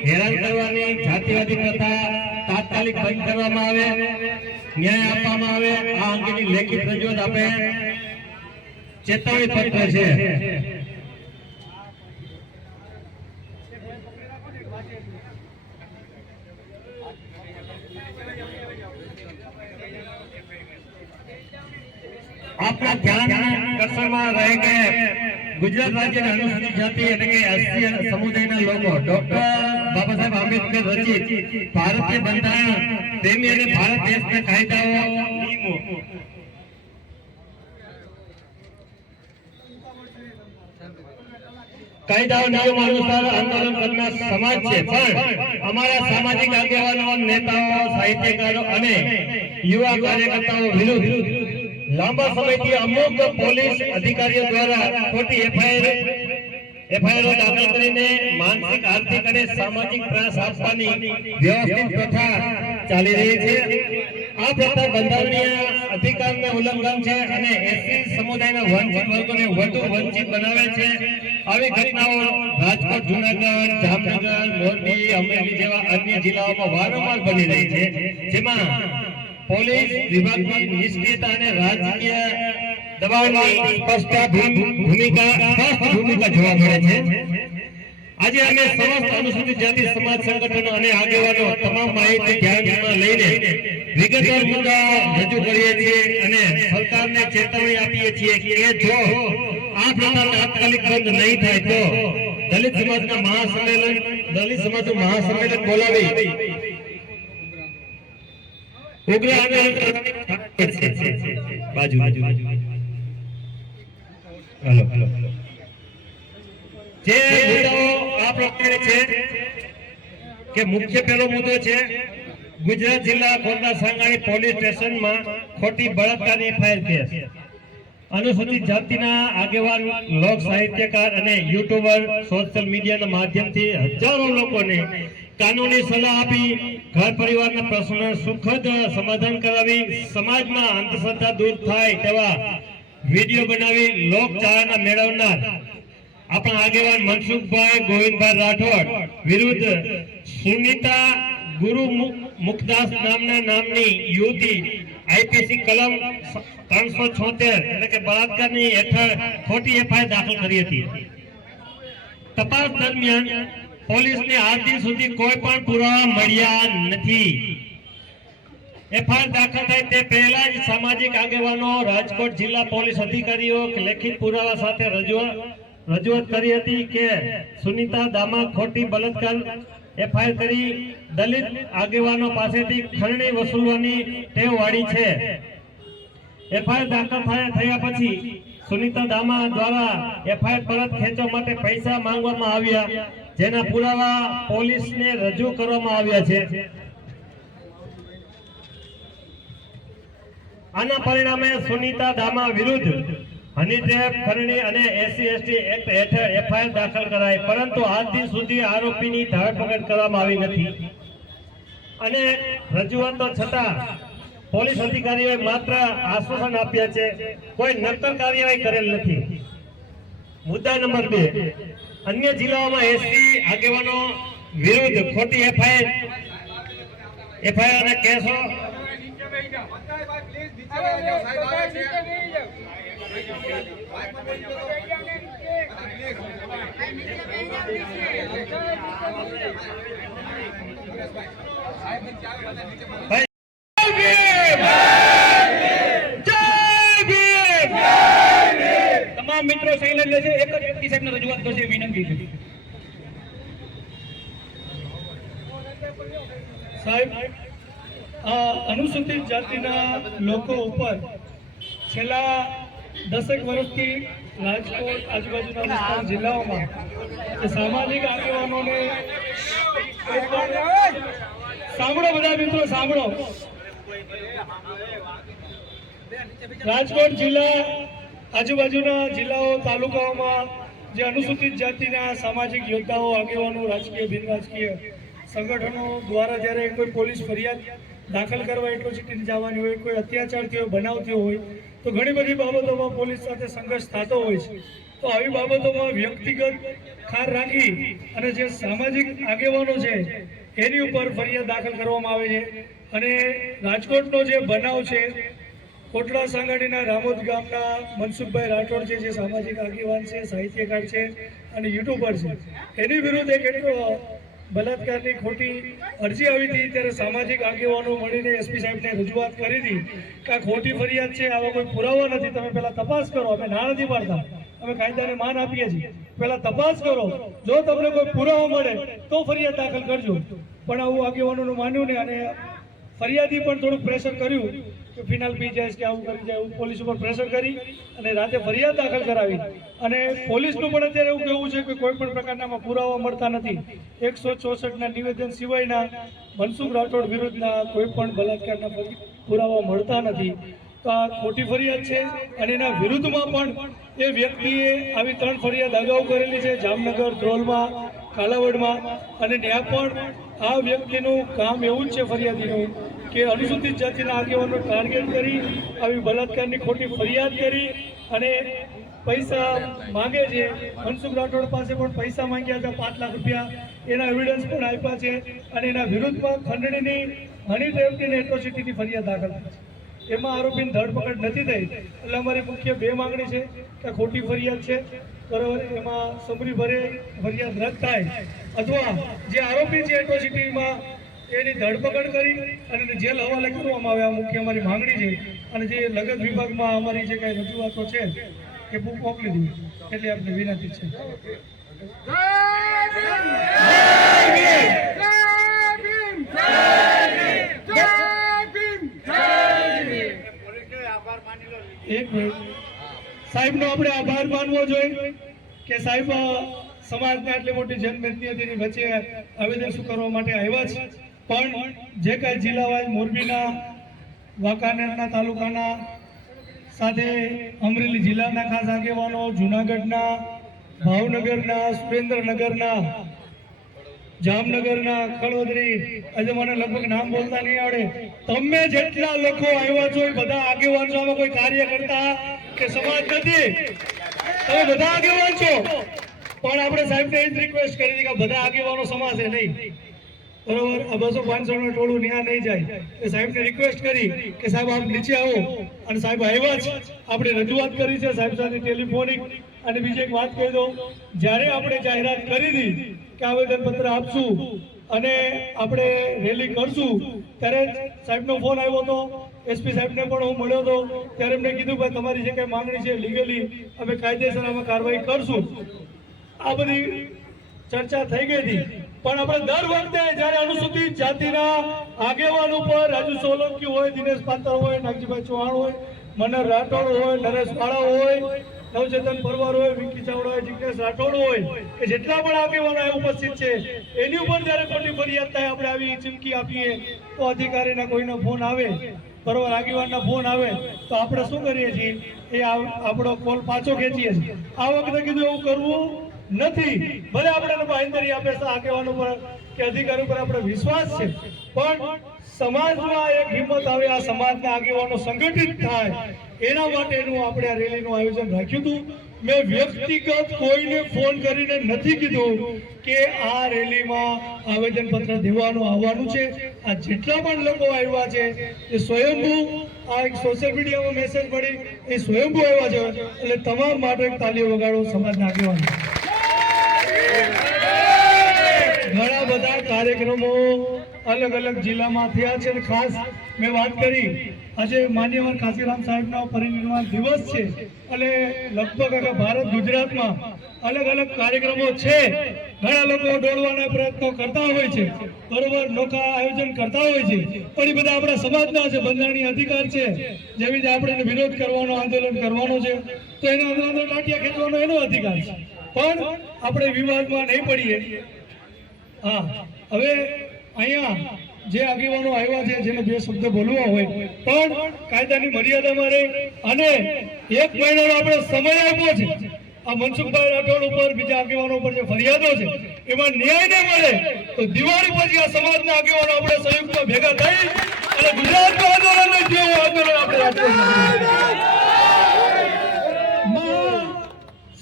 હેરાન કરવાની જાતિવાદી પ્રથા તાત્કાલિક બંધ કરવામાં આવે, ન્યાય આપવામાં આવે. આ અંગેની લેખિત રજૂઆત આપે ચેતવણી પત્ર છે. આપના ધ્યાન આકર્ષણમાં રહે કે ગુજરાત રાજ્યના અનુસૂચિત જાતિ એટલે કે એસસી સમુદાયના લોકો ડોક્ટર બાબા સાહેબ આંબેડકર રચિત ભારતીય બંધારણ પ્રેમી અને ભારત દેશના કાયદાઓ નિયમો અનુસાર આંદોલન કરનાર સમાજ છે. પણ અમારા સામાજિક આગેવાનો, નેતાઓ, સાહિત્યકારો અને યુવા કાર્યકર્તાઓ વિરુદ્ધ લાંબા સમયથી અમુક પોલીસ અધિકારીઓ દ્વારા ખોટી એફઆઈઆર દાખલ કરીને માનસિક, આર્થિક અને સામાજિક ત્રાસ આપવાની વ્યવસ્થિત પ્રથા ચાલી રહી છે. આ પ્રથા બંધારણીય અધિકારનું ઉલ્લંઘન છે અને એસસી સમુદાયના વંચિત વર્ગોને વધુ વંચિત બનાવે છે. આવી ઘટનાઓ રાજકોટ, જૂનાગઢ, જામનગર, મોરબી, અમરેલી જેવા અન્ય જિલ્લાઓમાં વારંવાર બની રહી છે, જેમાં પોલીસ વિભાગની નિષ્ક્રિયતા અને રાજકીય દબાણની સ્પષ્ટ ભૂમિકા જોવા મળે છે. આજે અમે સમસ્ત અનુસૂચિત જાતિ સમાજ સંગઠનો અને આગેવાનો તમામ માહિતી ધ્યાનમાં લઈને વિગતવાર મુદ્દા રજૂ કરીએ છીએ અને સરકારને ચેતવણી આપીએ છીએ કે જો આ પ્રથા તાત્કાલિક બંધ નહીં થાય તો દલિત સમાજનું મહાસંમેલન બોલાવી ઉગ્ર આંદોલન બાજુ જે મુદ્દાઓ આ પ્રકારે છે કે મુખ્ય પહેલો મુદ્દો છે ગુજરાત જિલ્લા ખોરડા સાંગાણી પોલીસ સ્ટેશનમાં ખોટી બળાત્કારની એફઆઈઆર કેસ. અનુસૂચિત જાતિના આગેવાન, લોક સાહિત્યકાર અને યુટ્યુબર સોશિયલ મીડિયાના માધ્યમથી હજારો લોકોને કાનૂની સલાહ આપી ઘર પરિવારના પ્રશ્નો સુખદ સમાધાન કરાવી સમાજમાં અંધશ્રદ્ધા દૂર થાય તેવા વિડીયો બનાવી લોક ચાહના મેળવનાર આપણા આગેવાન મનસુખભાઈ ગોવિંદભાઈ રાઠોડ વિરુદ્ધ સુનિતા ગુરુ મુખદાસ નામની યુવતી આઈપીસી કલમ 376 એટલે કે બળાત્કારની હેઠળ ખોટી એફઆઈઆર દાખલ કરી હતી. તપાસ દરમિયાન પોલીસને આજ દિન સુધી કોઈ પણ પુરાવા મળ્યા નથી. એફઆઈઆર દાખલ થાય તે પહેલા જ સામાજિક આગેવાનો રાજકોટ જિલ્લા પોલીસ અધિકારીઓ લેખિત પુરાવા સાથે રજૂઆત કરી હતી કે સુનીતા દામા ખોટી બળાત્કાર એફઆઈઆર કરી દલિત આગેવાનો પાસેથી ખંડણી વસૂલવાની ટેવ વાળી છે. એફઆઈઆર દાખલ થયા પછી સુનીતા દામા દ્વારા એફઆઈઆર પરત ખેંચવા માટે પૈસા માંગવામાં આવ્યા, જેના પુરાવા પોલીસને રજૂ કરવામાં આવ્યા છે. આના પરિણામે સુનીતા દામા વિરુદ્ધ હની ટ્રેપ, ખંડણી અને SC/ST એક્ટ હેઠળ એફઆઈઆર દાખલ કરાઈ, પરંતુ આજ દિન સુધી આરોપીની ધરપકડ કરવામાં આવી નથી. અને રજૂઆતો છતાં પોલીસ અધિકારીઓએ માત્ર આશ્વાસન આપ્યા છે, કોઈ નક્કર કાર્યવાહી કરેલ નથી. મુદ્દા નંબર 2, અન્ય જિલ્લાઓમાં SC આગેવાનો વિરુદ્ધ ખોટી એફઆઈઆર અને કેસો તમામ મિત્રો સાયલેન્ટ લેશે. એક જ વ્યક્તિ સાહેબને રજૂઆત કરશે, વિનંતી છે. સાહેબ, અનુસૂચિત જાતિના લોકો ઉપર છેલ્લા 10 વર્ષથી રાજકોટ આજુબાજુના વિસ્તાર જિલ્લાઓમાં સામાજિક આગેવાનોને સાંભળો, બધા મિત્રો સાંભળો. રાજકોટ જિલ્લા આજુબાજુના જિલ્લાઓ તાલુકાઓમાં જે અનુસૂચિત જાતિના સામાજિક યોદ્ધાઓ, આગેવાનો, રાજકીય બિન રાજકીય સંગઠનો દ્વારા જ્યારે કોઈ પોલીસ ફરિયાદ દાખલ કરવા એટ્રોસિટીની જવાની હોય, કોઈ અત્યાચાર થયો, બનાવ થયો હોય, તો ઘણી બધી બાબતોમાં પોલીસ સાથે સંઘર્ષ થતો હોય છે. તો આવી બાબતોમાં વ્યક્તિગત ખાર રાખી અને જે સામાજિક આગેવાનો છે એની ઉપર ફરિયાદ દાખલ કરવામાં આવે છે. અને રાજકોટનો જે બનાવ છે, કોટડા સાંગાણીના રામોદ ગામના મનસુખભાઈ રાઠોડ છે, જે સામાજિક આગેવાન છે, સાહિત્યકાર છે અને યુટ્યુબર છે, એની વિરુદ્ધ એક બલાત્કારની ખોટી અરજી આવી હતી. ત્યારે સામાજિક આગેવાનો મળીને SP સાહેબને રજૂઆત કરી હતી કે આ ખોટી ફરિયાદ છે, આવા કોઈ પુરાવા નથી, તમે પહેલા તપાસ કરો. અમે ના નથી પાડતા, અમે કાયદાને માન આપીએ છીએ, પહેલા તપાસ કરો, જો તમને કોઈ પુરાવા મળે તો ફરિયાદ દાખલ કરજો. પણ આવું આગેવાનોનું માન્યું ને, અને ફરિયાદી પણ થોડુંક પ્રેશર કર્યું કે ફિનાલ પી જાય કે આવું કરી જાય, એવું પોલીસ ઉપર પ્રેશર કરી અને રાતે ફરિયાદ દાખલ કરાવી. અને પોલીસનું પણ અત્યારે એવું કહેવું છે કે કોઈ પણ પ્રકારના પુરાવા મળતા નથી. 164ના નિવેદન સિવાયના મનસુખ રાઠોડ વિરુદ્ધના કોઈ પણ બલાત્કારના પુરાવા મળતા નથી. તો આ ખોટી ફરિયાદ છે. અને એના વિરુદ્ધમાં પણ એ વ્યક્તિએ આવી 3 ફરિયાદ અગાઉ કરેલી છે, જામનગર, ધ્રોલમાં, કાલાવડમાં. અને ત્યાં પણ આ વ્યક્તિનું કામ એવું જ છે ફરિયાદીનું કે અનુસૂચિત જાતિના આગેવાનો ટાર્ગેટ કરી આવી બલાત્કારની ખોટી ફરિયાદ કરી અને પૈસા માંગે છે. મનસુખ રાઠોડ પાસે પણ પૈસા માંગ્યા હતા, 5 લાખ રૂપિયા, એના એવિડન્સ પણ આપ્યા છે. અને એના વિરુદ્ધમાં ખંડણીની, હની ટ્રેપની, એટ્રોસિટીની ફરિયાદ દાખલ થઈ છે. એમાં આરોપીની ધરપકડ નથી થઈ. એટલે અમારી મુખ્ય 2 માંગણી છે કે ખોટી ફરિયાદ છે, બરાબર, એમાં સમરી ભરે ફરિયાદ રદ થાય, અથવા જે આરોપી છે એટ્રોસિટીમાં એની ધરપકડ કરી અને જેલ હવાલે કરવામાં આવે. આ મુખ્ય અમારી માંગણી છે. અને જે લગત વિભાગમાં અમારી જે કાંઈ રજૂઆતો છે એ બુક મોકલી દીધી, એટલે આપણે વિનંતી છે. એક મિનિટ, સાહેબનો આપણે આભાર માનવો જોઈએ કે સાહેબ સમાજને આટલી મોટી જનમેદની હતી, એની વચ્ચે આવેદન શું કરવા માટે આવ્યા છે. પણ જે કાંઈ જિલ્લાવાઇઝ મોરબીના, વાંકાનેરના તાલુકાના સાથે અમરેલી જિલ્લાના ખાસ આગેવાનો, જુનાગઢના, ભાવનગરના, સુરેન્દ્રનગરના, જામનગરના, ખળવદરી, આજે મને લગભગ નામ બોલતા નહીં આવડે, તમે જેટલા લોકો આવ્યા છો એ બધા આગેવાન છો. આમાં કોઈ કાર્ય કરતા કે સમાજ નથી, તમે બધા આગેવાન છો. પણ આપણે સાહેબને એ જ રિક્વેસ્ટ કરી હતી કે બધા આગેવાનો સમાજે નહીં, બરોબર, આ 200-500 નું ટોળું ન્યા નહીં જાય. એ સાહેબને રિક્વેસ્ટ કરી કે સાહેબ આપ નીચે આવો. અને સાહેબ આવ્યા જ, આપણે રજૂઆત કરી છે સાહેબ સાથે ટેલિફોનિક. અને બીજી એક વાત કહી દઉં, જ્યારે આપણે જાહેરાત કરી હતી કે આવેદનપત્ર આપશું અને આપણે રેલી કરશું, ત્યારે સાહેબનો ફોન આવ્યો હતો, એસપી સાહેબને પણ હું મળ્યો હતો, ત્યારે એમને કીધું કે તમારી જે કંઈ માંગણી છે લીગલી અમે કાયદેસર આમાં કાર્યવાહી કરશું. આ બધી ચર્ચા થઈ ગઈ હતી. પણ આપણે દર વખતે જ્યારે અનુસૂચિત જાતિના આગેવાન ઉપર રાજુ સોલંકી હોય, દિનેશ પાત્ર હોય, નાગજીભાઈ ચૌહાણ હોય, મનર રાઠોડ હોય, નરેશ વાળા હોય, નવચેતન પરવાર હોય, વિકી ચાવડા હોય, જિગ્નેશ રાઠોડ હોય, કે જેટલા પણ આગેવાનો ઉપસ્થિત છે એની ઉપર જ્યારે ખોટી ફરિયાદ થાય, આપણે આવી ચીમકી આપીએ તો અધિકારીના કોઈનો ફોન આવે, બરોબર, આગેવાનના ફોન આવે તો આપણે શું કરીએ છીએ, એ આપણો કોલ પાછો ખેંચીએ છીએ. આ વખતે કીધું એવું કરવું નથી. ભલે આપણે બાંહેધરી આપે આગેવાનો પર કે અધિકારી પર આપણે વિશ્વાસ છે, પણ સમાજમાં એક હિંમત આવે, આ સમાજના આગેવાનો સંગઠિત થાય, એના માટેનું આપણે આ રેલીનું આયોજન રાખ્યું હતું. મેં વ્યક્તિગત કોઈને ફોન કરીને નથી કીધું કે આ રેલીમાં આવેદનપત્ર દેવાનું આવવાનું છે. આ જેટલા પણ લોકો આવ્યા છે એ સ્વયંભૂ, આ એક સોશિયલ મીડિયામાં મેસેજ મળી, એ સ્વયંભૂ આવ્યા છે. એટલે તમામ માટે તાલીઓ વગાડો સમાજના આગેવાનો. ઘણા બધા કાર્યક્રમો અલગ અલગ જિલ્લામાં થયા છે. ખાસ મેં વાત કરી, આજે માન્યવર કાશીરામ સાહેબનો પરિનિર્વાણ દિવસ છે, અને લગભગ આખા ભારત ગુજરાતમાં અલગ અલગ કાર્યક્રમો છે. ઘણા લોકો દોડવાના પ્રયત્નો કરતા હોય છે, બરોબર, નોખા આયોજન કરતા હોય છે, પણ એ બધા આપણા સમાજના છે, બંધારણીય અધિકાર છે. જેવી રીતે આપણે વિરોધ કરવાનો, આંદોલન કરવાનો છે, તો એનો અંદર ટાંટિયા ખેંચવાનો એનો અધિકાર છે. પણ આપણે વિવાદમાં નહીં પડીએ. હા, હવે અહીંયા જે આગેવાનો આવ્યા છે, જેને બે શબ્દ બોલવા હોય, પણ કાયદાની મર્યાદામાં રહે, અને 1 મહિનાનો આપણે સમય આપ્યો છે. આ મનસુખભાઈ રાઠોડ ઉપર, બીજા આગેવાનો ઉપર જે ફરિયાદો છે, એમાં ન્યાય ન મળે તો દિવાળી પછી આ સમાજના આગેવાનો આપણે સંયુક્ત ભેગા થઈ અને ગુજરાતનું આંદોલન જેવું આંદોલન આપણે રાખવું.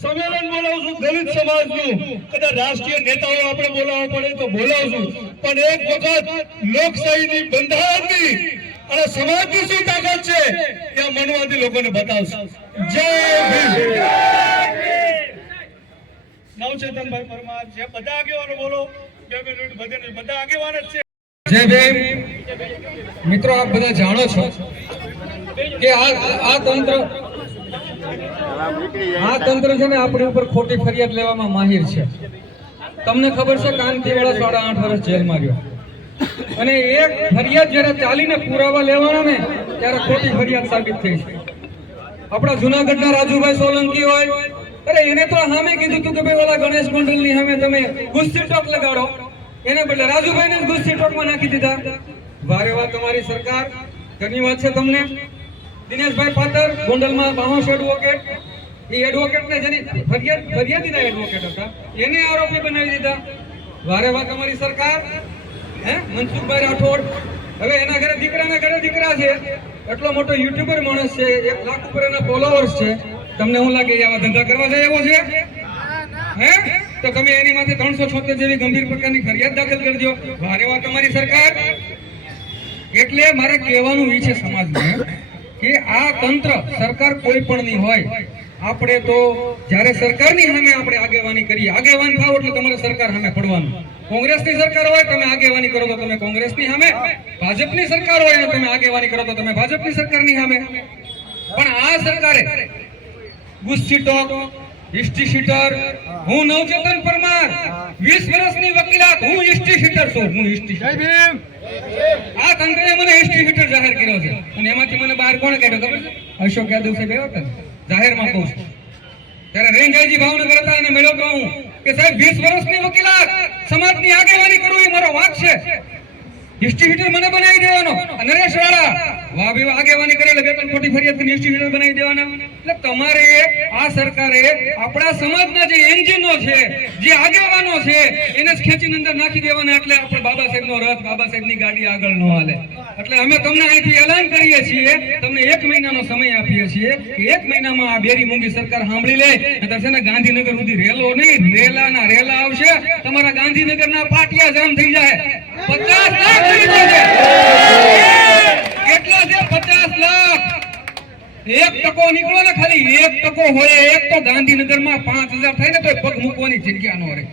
સંમેલન બોલાવશું દલિત સમાજનું, કદાચ રાષ્ટ્રીય નેતાઓ આપણે બોલાવવા પડે તો બોલાવશું, પણ એક વખત લોકશાહીની, બંધારણની અને સમાજની શું તાકાત છે એ આ મનવાદી લોકોને બતાવશું. જય ભીમ. નવચેતનભાઈ પરમાર, જે બધા આગેવાનો બોલો, 2 મિનિટ બધે, બધા આગેવાન જ છે. જય ભીમ. મિત્રો, આપ બધા જાણો છો કે આ તંત્ર છે ને આપણી ઉપર ખોટી ફરિયાદ લેવામાં માહિર છે. તમને ખબર છે, કાંતિવાળા 8.5 વર્ષ જેલમાં ગયો, અને એક ફરિયાદ જ્યારે ચાલીને પુરાવા લેવાના ને ત્યારે ખોટી ફરિયાદ સાબિત થઈ છે. આપણા જુનાગઢના રાજુભાઈ સોલંકી હોય, અરે એને તો સામે કીધું હતું કે ભાઈ ઓલા ગણેશ મંડળની સામે તમે ગુસ્સી ટોક લગાડો, એને બદલે રાજુભાઈને જ ગુસ્સી ટોકમાં નાખી દીધા. વારે વાર તમારી સરકાર. ઘણી વાત છે તમને. દિનેશભાઈ પાત્ર ગોંડલમાં 62 એડવોકેટ, એ એડવોકેટને જેની ફરિયાદીના એડવોકેટ હતા એને આરોપી બનાવી દીધા. વારે વાર તમારી સરકાર. મનસુખભાઈ રાઠોડ, હવે એના ઘરે દીકરા છે, એટલો મોટો યુટ્યુબર માણસ છે, 1 લાખ ઉપર એના ફોલોઅર્સ છે. તમને શું લાગે આવા ધંધા કરવા જાય એવો છે? તો તમે એની માથે 376 જેવી ગંભીર પ્રકારની ફરિયાદ દાખલ કરજો. વારે વાર તમારી સરકાર. એટલે મારે કહેવાનું એ છે સમાજને કે આ તંત્ર, સરકાર કોઈ પણ ની હોય, આપણે તો જ્યારે સરકારની સામે આપણે આગેવાની કરીએ, આગેવાન થાવ એટલે તમારે સરકાર સામે પડવાનું. કોંગ્રેસની સરકાર હોય તમે આગેવાની કરો તો તમે કોંગ્રેસની સામે, ભાજપની સરકાર હોય અને તમે આગેવાની કરો તો તમે ભાજપની સરકારની સામે. પણ આ સરકારે ગુસ્સી ટોક, હિસ્ટ્રી શીટર, હું નવચેતન પરમાર, 20 વર્ષની વકીલાત, હું હિસ્ટ્રી શીટર છું, હું હિસ્ટ્રી. આ તંત્રએ મને હિસ્ટ્રી શીટર જાહેર કર્યો છે, અને એમાંથી મને બહાર કોણે કાઢ્યો ખબર છે? અશોક યાદવ સાહેબ આવ્યો હતા જાહેરમાં કહું છું, ત્યારે રેંજાઈજી ભાવનગર હતા અને મળ્યો તો હું કે સાહેબ 20 વર્ષની વકીલાત, સમાજની આગેવાની કરવું એ મારો વાંક છે, હિસ્ટ્રી શીટર મને બનાવી દેવાનો. નરેશ વાળા વાહ આગેવાની કરે એટલે 2-3 ખોટી ફરિયાદ કરીને હિસ્ટ્રી શીટર બનાવી દેવાના. એટલે તમારે આ સરકારે આપણા સમાજના જે એન્જિનો છે, જે આગેવાનો છે, એને જ ખેંચીને અંદર નાખી દેવાના. એટલે આપણે બાબા સાહેબનો રથ, બાબા સાહેબની ગાડી આગળ ન હાલે. એટલે અમે તમને અહીંથી એલાન કરીએ છીએ, તમને 1 મહિનાનો સમય આપીએ છીએ કે 1 મહિનામાં આ બેરી મૂંગી સરકાર સાંભળી લે. નતર છે ને ગાંધીનગર સુધી રેલો નહીં, રેલાના રેલા આવશે, તમારા ગાંધીનગરના પાટિયા જામ થઈ જાય. 50 લાખ કેટલા છે? 50 લાખ. 1% નીકળો ને, ખાલી 1% હોય, એક તો ગાંધીનગરમાં 5000 થાય ને તો પગ મૂકવાની જગ્યા ન રહે.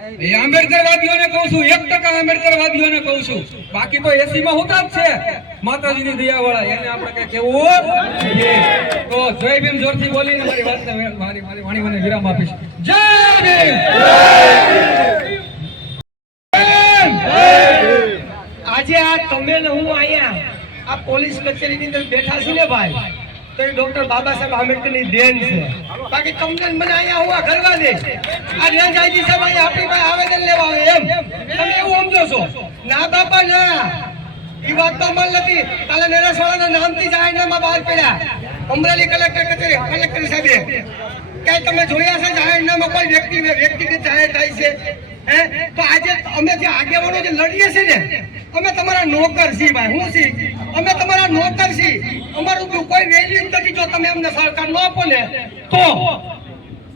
એ આંબેડકરવાદીઓને કહું છું, 1% આંબેડકરવાદીઓને કહું છું, બાકી તો 80 માં હોતા જ છે માતાજીની દયા વાળા, એને આપણે કઈ કેવું નથી. તો જય ભીમ જોરથી બોલીને મારી વાતને મારી વાણીઓને વિરામ આપીશ. જય ભીમ. આજે આ તમે ને હું અહીંયા આ પોલીસ કચેરીની અંદર બેઠા છીએ ને ભાઈ, તો એ ડોક્ટર બાબા સાહેબ આંબેડકરની દેન છે. બાકી તમને ને મને અહીંયા હું કરવા દે આ રેંજાઈજી સાહેબ અહીંયા આપણી પાસે આવેદન લેવા આવે એમ તમે એવું સમજો છો? ના બાપા ના, એ વાત તો અમલ નથી. કાલે નરેશવાળાના નામથી જાહેરનામા બહાર પડ્યા અમરેલી કલેક્ટર કચેરી કલેક્ટર સાહેબે. ક્યાંય તમે જોયા છે જાહેરનામા કોઈ વ્યક્તિગત જાહેર થાય છે? તો આજે અમે જે આગેવાનો જે લડીએ છીએ ને, અમે તમારા નોકર છીએ ભાઈ. હું છીએ, અમે તમારા નોકર છીએ. અમારું કોઈ વેલ્યુ નથી જો તમે અમને સહકાર ન આપો ને તો.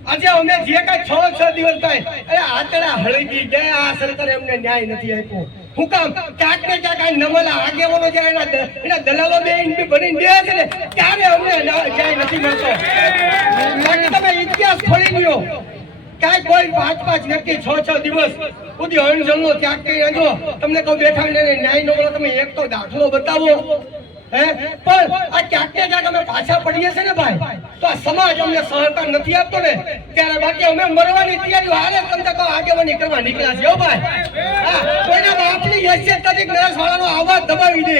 આજે અમે જે કાંઈ 6 દિવસ થાય અરે આતડા હળગી ગયા, આ સરકારે અમને ન્યાય નથી આપ્યો. હું કામ? ક્યાંક ને ક્યાંક આ નમલા આગેવાનો જ્યારે એના દલાલો બનીને દે છે ને ત્યારે અમને ન્યાય નથી મળતો. બાકી તમે ઇતિહાસ ખોલી લ્યો, ક્યાંય કોઈ 5 વ્યક્તિ 6 દિવસ સુધી અણજણનો ત્યાગ કરી જો તમને કહું બેઠા ન્યાય ન મળે, તમે એક તો દાખલો બતાવો. પણ આ ક્યાંક ને ક્યાંક અમે પાછા પડીએ છીએ ને ભાઈ, તો આ સમાજ અમને સહકાર નથી આપતો ને ત્યારે બાકી અમે મરવાની તૈયારી હારે તમને કહો આગેવાની કરવા નીકળ્યા છે. ભાઈ કોઈના બાપની હેસિયત નથી નરેશવાળાનો અવાજ દબાવી દે.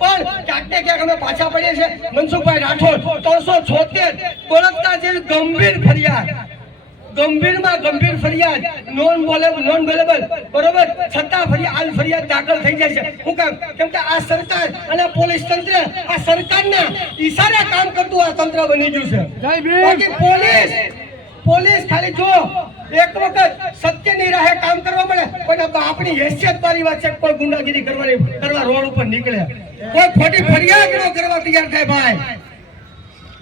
પણ ક્યાંક ને ક્યાંક અમે પાછા પડીએ છીએ. મનસુખભાઈ રાઠોડ 376 બોલતા જેવી ગંભીર ફરિયાદ, ગંભીરમાં ગંભીર ફરિયાદ, નોન વેલેબલ બરોબર, છતાં ફરિયાદ દાખલ થઈ જાય છે. શું કામ? કેમ કે આ સરકાર અને પોલીસ તંત્ર આ સરકારના ઈશારે કામ કરતું આ તંત્ર બની ગયું છે. બાકી પોલીસ ખાલી જો એક વખત સત્યની રાહે કામ કરવા મળે, કોઈના બાપની હેસિયત મારી વાત છે, કોઈ ગુંડાગીરી કરવા રોડ ઉપર નીકળે, કોઈ ખોટી ફરિયાદ ન કરવા તૈયાર થાય ભાઈ.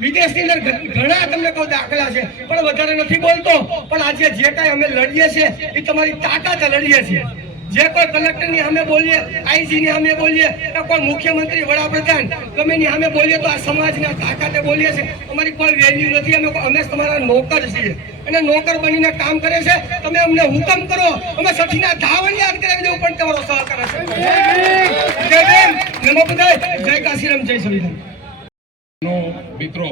વિદેશની અંદર ઘણા તમને કહું દાખલા છે, પણ વધારે નથી બોલતો. પણ આજે જે કાંઈ અમે લડીએ છીએ એ તમારી તાકાતે લડીએ છીએ. જે કોઈ કલેક્ટરની સામે બોલીએ, આઈજીની સામે બોલીએ, કોઈ મુખ્યમંત્રી વડાપ્રધાન ગમે ની સામે બોલીએ તો આ સમાજના તાકાતે બોલીએ છીએ. અમારી કોઈ વેલ્યુ નથી. અમે તમારા નોકર છીએ અને નોકર બનીને કામ કરે છે. તમે અમને હુકમ કરો, અમે સઠીના ધાવણ યાદ કરાવી દેવું પણ તમારો સહકાર હશે. જય ભીમ, નમો બુદ્ધાય, જય કાશીરામ, જય સંવિધાન. મિત્રો,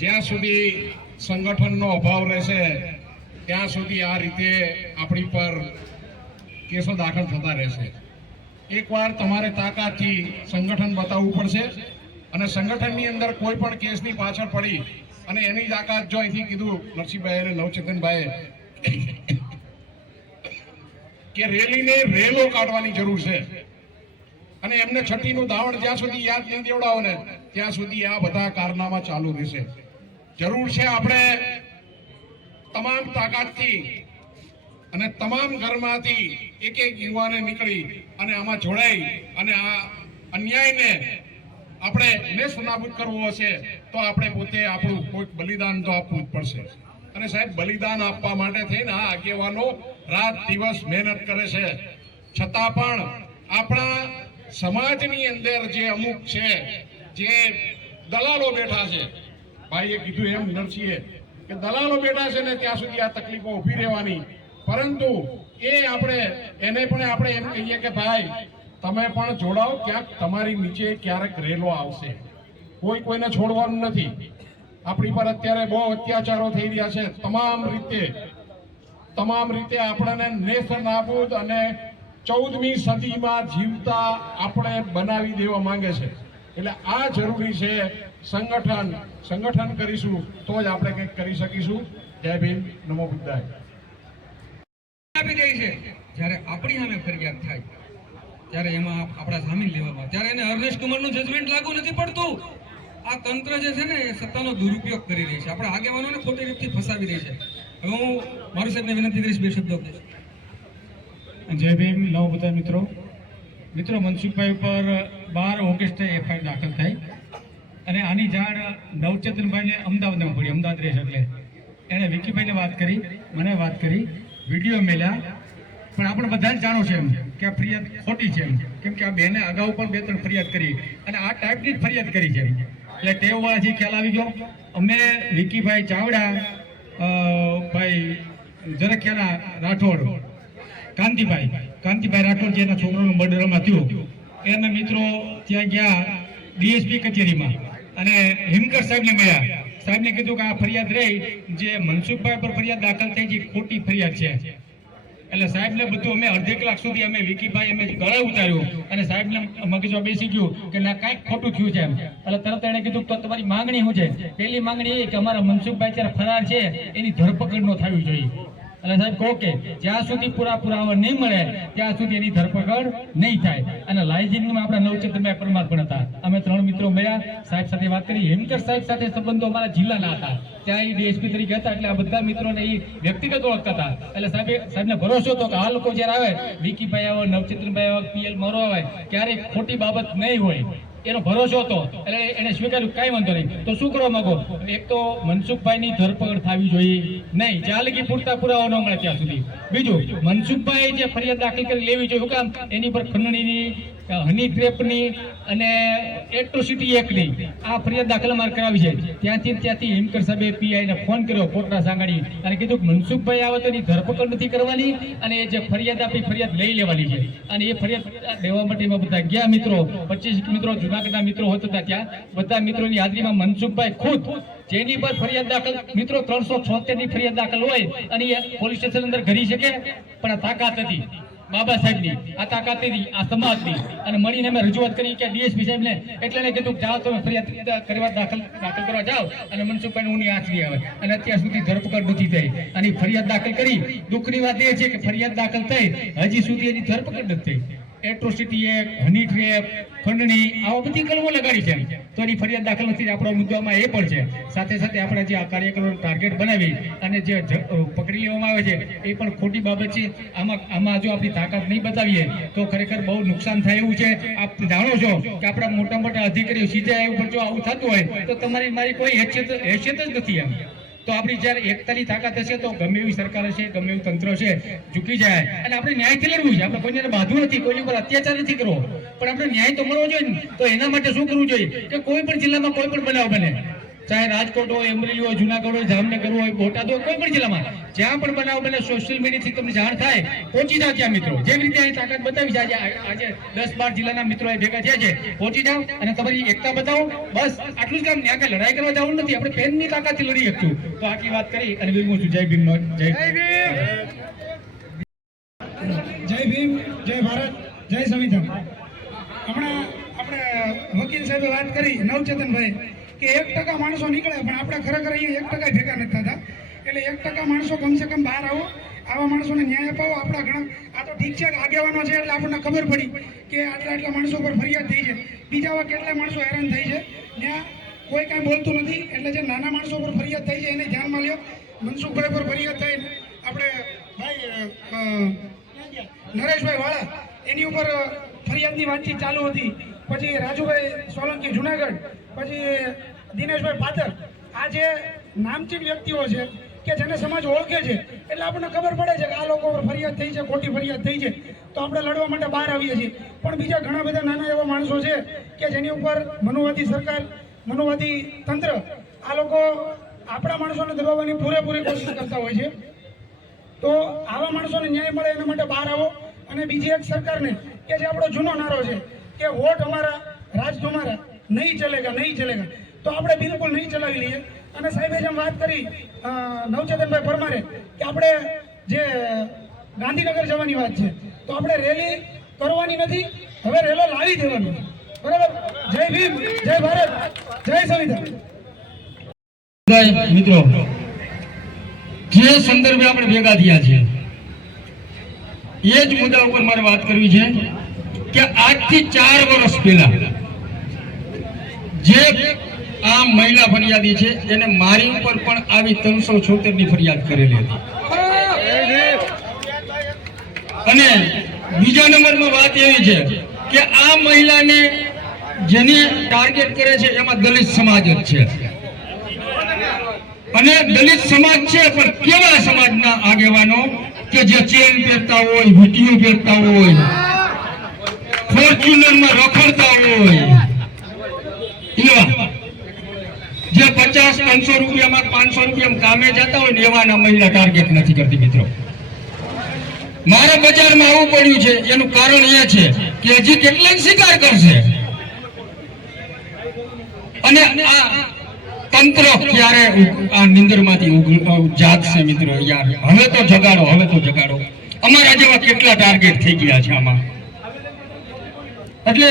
જ્યાં સુધી સંગઠનનો અભાવ રહેશે ત્યાં સુધી આ રીતે આપણી પર કેસો દાખલ થતા રહેશે. એકવાર તમારે તાકાતથી સંગઠન બતાવવું પડશે અને સંગઠનની અંદર કોઈ પણ કેસની પાછળ પડી અને એની તાકાત જો અહીંથી કીધું નરસિંહભાઈ અને નવચેતનભાઈએ કે રેલો કાઢવાની જરૂર છે અને એમને છઠ્ઠીનું ધાવણ જ્યાં સુધી યાદ નહીં દેવડાવો ને ત્યાં સુધી આ બધા કારનામા ચાલુ રહેશે. જરૂર છે આપણે તમામ તાકાતથી અને તમામ ઘરમાંથી એક યુવાને નીકળી અને આમાં જોડાઈ અને આ અન્યાયને આપણે નેસ્તનાબૂદ કરવો હશે તો આપણે પોતે આપણું કોઈક બલિદાન તો આપવું જ પડશે. અને સાહેબ, બલિદાન આપવા માટે થઈને આ આગેવાનો રાત દિવસ મહેનત કરે છે, છતાં પણ આપણા સમાજની અંદર જે અમુક છે જે દલાલો બેઠા છે, ભાઈએ કીધું એમ નરસિંહે કે દલાલો બેઠા છે ને ત્યાં સુધી આ તકલીફો ઊભી રહેવાની. પરંતુ આપણે એમ કહીએ કે ભાઈ તમે પણ જોડાઓ, ક્યાંક તમારી નીચે ક્યારેક રેલો આવશે. કોઈને છોડવાનું નથી. આપણી પર અત્યારે બહુ અત્યાચારો થઈ રહ્યા છે. તમામ રીતે આપણને નેસ્તનાબૂદ અને 14મી સદીમાં જીવતા આપણે બનાવી દેવા માંગે છે. એટલે આ જરૂરી છે. સંગઠન કરીશું તો જ આપણે કંઈક કરી શકીશું. જય ભીમ, નમો બુદ્ધાય. આપી દે છે જ્યારે આપણી સામે ફરિયાદ થાય ત્યારે એમાં આપણા જામીન લેવામાં, ત્યારે એને હરનેશ કુમારનું જજમેન્ટ લાગુ નથી પડતું. આ તંત્ર જે છે ને એ સત્તાનો દુરુપયોગ કરી રહી છે, આપણા આગેવાનોને ખોટી રીતથી ફસાવી રહી છે. હવે હું મારું સાહેબને વિનંતી કરીશ 2 શબ્દો. જય ભીમ, નવ બધા મિત્રો, મનસુખભાઈ ઉપર 12 ઓગસ્ટે એફઆઈઆર દાખલ થઈ અને આની જાણ નવચેતનભાઈને અમદાવાદમાં પડી. અમદાવાદ રહેશે એટલે એણે વિકીભાઈને વાત કરી, મને વાત કરી, વિડીયો મેલ્યા. પણ આપણે બધા જ જાણો છે એમ કે આ ફરિયાદ ખોટી છે એમ, કેમ કે આ બેને અગાઉ પણ 2-3 ફરિયાદ કરી અને આ ટાઈપની જ ફરિયાદ કરી છે. એટલે ટેવવાળાથી ખ્યાલ આવી ગયો. અમે વિકીભાઈ ચાવડા, ભાઈ ઝરખિયાના રાઠોડ કાંતિભાઈ રાઠોડ જેના છોકરાનું મર્ડરમાં થયું, એના મિત્રો ત્યાં ગયા ડીએસપી કચેરીમાં અને હિમકર સાહેબને મળ્યા. સાહેબને કીધું કે આ ફરિયાદ રહી જે મનસુખભાઈ પર ફરિયાદ દાખલ થઈ છે ખોટી ફરિયાદ છે. એટલે સાહેબને બધું અમે અડધી કલાક સુધી અમે વિકીભાઈ અમે ગળે ઉતાર્યું અને સાહેબને મગજમાં બેસી ગયું કે ના કાંઈક ખોટું થયું છે એમ. એટલે તરત એણે કીધું તો તમારી માંગણી શું છે? પહેલી માંગણી એ કે અમારા મનસુખભાઈ અત્યારે ફરાર છે એની ધરપકડ ન થવી જોઈએ. એટલે સાહેબ કહો કે જ્યાં સુધી પૂરા પુરાવા નહીં મળે ત્યાં સુધી એની ધરપકડ નહીં થાય. અને લાયજિંગમાં આપણા નવચેતનભાઈ પરમાર પણ હતા. અમે 3 મિત્રો મળ્યા, સાહેબ સાથે વાત કરી. હેમકર સાહેબ સાથે સંબંધો અમારા જિલ્લાના હતા, ત્યાં એ ડીએસપી તરીકે હતા, એટલે આ બધા મિત્રોને એ વ્યક્તિગત ઓળખતા હતા. એટલે સાહેબને ભરોસો હતો કે આ લોકો જ્યારે આવે, વિકીભાઈ આવે, નવચેતનભાઈ આવે, પીએલ મોરો આવે, ક્યારેય ખોટી બાબત નહીં હોય એનો ભરોસો હતો. એટલે એને સ્વીકાર્યું કાંઈ વાંધો નહીં. તો શું કરવા માંગો? એક તો મનસુખભાઈની ધરપકડ થવી જોઈએ નહીં જ્યાં લગી પૂરતા પુરાવા ન મળે ત્યાં સુધી. બીજું, મનસુખભાઈ જે ફરિયાદ દાખલ કરી લેવી જોઈએ. કામ એની પર ખંડણીની, હની ટ્રેપની અને એટ્રોસિટી એક્ટની આ ફરિયાદ દાખલ અમારે કરાવી છે. ત્યાંથી હિમકર સાહેબે પીઆઈને ફોન કર્યો કોટડા સાંગાડી અને કીધું કે મનસુખભાઈ આવે તો એની ધરપકડ નથી કરવાની અને એ જે ફરિયાદ આપી ફરિયાદ લઈ લેવાની છે. અને એ ફરિયાદ લેવા માટે બધા ગયા મિત્રો, 25 મિત્રો જુનાગઢના મિત્રો હતા ત્યાં. બધા મિત્રોની હાજરીમાં મનસુખભાઈ ખુદ જેની પર ફરિયાદ દાખલ મિત્રો 376 ની ફરિયાદ દાખલ હોય અને એ પોલીસ સ્ટેશન અંદર કરી શકે, પણ આ તાકાત હતી બાબા સાહેબની, આ તાકાત હતી આ સમાજની. અને મળીને અમે રજૂઆત કરી કે ડીએસપી સાહેબને, એટલે એને કીધું જાઓ તમે ફરિયાદ કરવા દાખલ કરવા જાઓ અને મનસુખભાઈ ઊની આંચરી આવે. અને અત્યાર સુધી ધરપકડ નથી થઈ અને ફરિયાદ દાખલ કરી. દુઃખની વાત એ છે કે ફરિયાદ દાખલ થઈ હજી સુધી એની ધરપકડ નથી થઈ. એટ્રોસિટી એક્ટ, હની ટ્રેપ, ખંડણી આવા બધી કલમો લગાડી છે તો એની ફરિયાદ દાખલ નથી. આપણો મુદ્દામાં એ પણ છે. સાથે સાથે આપણે જે આ કાર્યકરોનો ટાર્ગેટ બનાવી અને જે પકડી લેવામાં આવે છે એ પણ ખોટી બાબત છે. આમાં જો આપણી તાકાત નહીં બતાવીએ તો ખરેખર બહુ નુકસાન થાય એવું છે. આપ જાણો છો કે આપણા મોટા મોટા અધિકારીઓ સીધા ઉપર જો આવું થતું હોય તો તમારી મારી કોઈ હેસિયત જ નથી એમ. તો આપણી જ્યારે એકતાની તાકાત હશે તો ગમે એવી સરકાર હશે, ગમે એવું તંત્ર છે, ઝૂકી જાય. અને આપણે ન્યાયથી લડવું છે. આપણે કોઈને બાંધવું નથી, કોઈની ઉપર અત્યાચાર નથી કરવો, પણ આપણે ન્યાય તો મળવો જોઈએ ને. તો એના માટે શું કરવું જોઈએ કે કોઈ પણ જિલ્લામાં કોઈ પણ બનાવ બને, ચાહે રાજકોટ હોય, અમરેલી હોય, જુનાગઢ હોય, જામનગર હોય, બોટાદ હોય, કોઈ પણ જિલ્લામાં જ્યાં પણ બનાવ બને સોશિયલ મીડિયાથી તમને જાણ થાય, પહોંચી જાઓ ત્યાં મિત્રો. જેવી રીતે અહીં તાકાત બતાવી છે આજે 10-12 જિલ્લાના મિત્રો ભેગા થયા છે, પહોંચી જાઓ અને તમારી એકતા બતાવો. બસ આટલું જ કામ. ત્યાં કઈ લડાઈ કરવા જવું નથી, આપણે પેનની તાકાતથી લડી શકશું. તો આટલી વાત કરી અને વિરમું છું. જય ભીમ, જય ભીમ, જય ભારત, જય સંવિધાન. હમણાં આપણે વકીલ સાહેબે વાત કરી નવચેતનભાઈ કે 1% માણસો નીકળે, પણ આપણે ખરેખર અહીંયા 1% ભેગા નથી થતા. એટલે 1% માણસો કમસે કમ બહાર આવો, આવા માણસોને ન્યાય અપાવો. આપણા ઘણા આ તો ઠીક છે આગેવાનો છે એટલે આપણને ખબર પડી કે આટલા માણસો પર ફરિયાદ થઈ છે, બીજા આવા કેટલા માણસો હેરાન થઈ છે, ત્યાં કોઈ કાંઈ બોલતું નથી. એટલે જે નાના માણસો પર ફરિયાદ થઈ છે એને ધ્યાનમાં લ્યો. મનસુખભાઈ પર ફરિયાદ થઈ, આપણે ભાઈ નરેશભાઈ વાળા એની ઉપર ફરિયાદની વાતચીત ચાલુ હતી. પછી રાજુભાઈ સોલંકી જુનાગઢ, પછી દિનેશભાઈ પાદર, આ જે નામચીન વ્યક્તિઓ છે કે જેને સમાજ ઓળખે છે, એટલે આપણને ખબર પડે છે કે આ લોકો પર ફરિયાદ થઈ છે, ખોટી ફરિયાદ થઈ છે, તો આપણે લડવા માટે બહાર આવીએ છીએ. પણ બીજા ઘણા બધા નાના એવા માણસો છે કે જેની ઉપર મનુવાદી સરકાર, મનુવાદી તંત્ર, આ લોકો આપણા માણસોને દબાવવાની પૂરેપૂરી કોશિશ કરતા હોય છે. તો આવા માણસોને ન્યાય મળે એના માટે બહાર આવો. અને બીજી એક સરકારને કે જે આપણો જૂનો નારો છે કે વોટ અમારા, રાજ તમારા, નહીં ચલેગા, નહીં ચલેગા, તો આપણે બિલકુલ નહીં ચલાવી લઈએ. અને સાહેબે જેમ વાત કરી નવચેતનભાઈ પરમારે કે આપણે જે ગાંધીનગર જવાની વાત છે, તો આપણે રેલી કરવાની નથી, હવે રેલો લાવી દેવાની. બરાબર? જય ભીમ, જય ભારત, જય સંવિધાન. મિત્રો, જે સંદર્ભે આપણે ભેગા થયા છીએ એ જ મુદ્દા ઉપર મારે વાત કરવી છે કે આજથી 4 વર્ષ પહેલા જે આ મહિલા ફરિયાદી છે એને મારી ઉપર પણ આવી 376 ની ફરિયાદ કરેલી હતી. અને બીજા નંબરમાં વાત એવી છે કે આ મહિલાને જેને ટાર્ગેટ કરે છે એમાં દલિત સમાજ જ છે. અને દલિત સમાજ છે પણ કેવા સમાજના આગેવાનો કે જે ચેન પહેરતા હોય, વીટીઓ પહેરતા હોય, ફોર્ચ્યુનરમાં રખડતા હોય, એવા જે 50-500 રૂપિયામાં 500 રૂપિયામાં કામે જતા હોય ને એવાના મહિલા ટાર્ગેટ નથી કરતી મિત્રો. મારે બજારમાં આવવું પડ્યું છે એનું કારણ એ છે કે હજી કેટલાક શિકાર કરશે અને આ તંત્ર ક્યારે આ નિંદરમાંથી જાગશે મિત્રો. યાર હવે તો જગાડો, હવે તો જગાડો. અમારા જેવા કેટલા ટાર્ગેટ થઈ ગયા છે આમાં. એટલે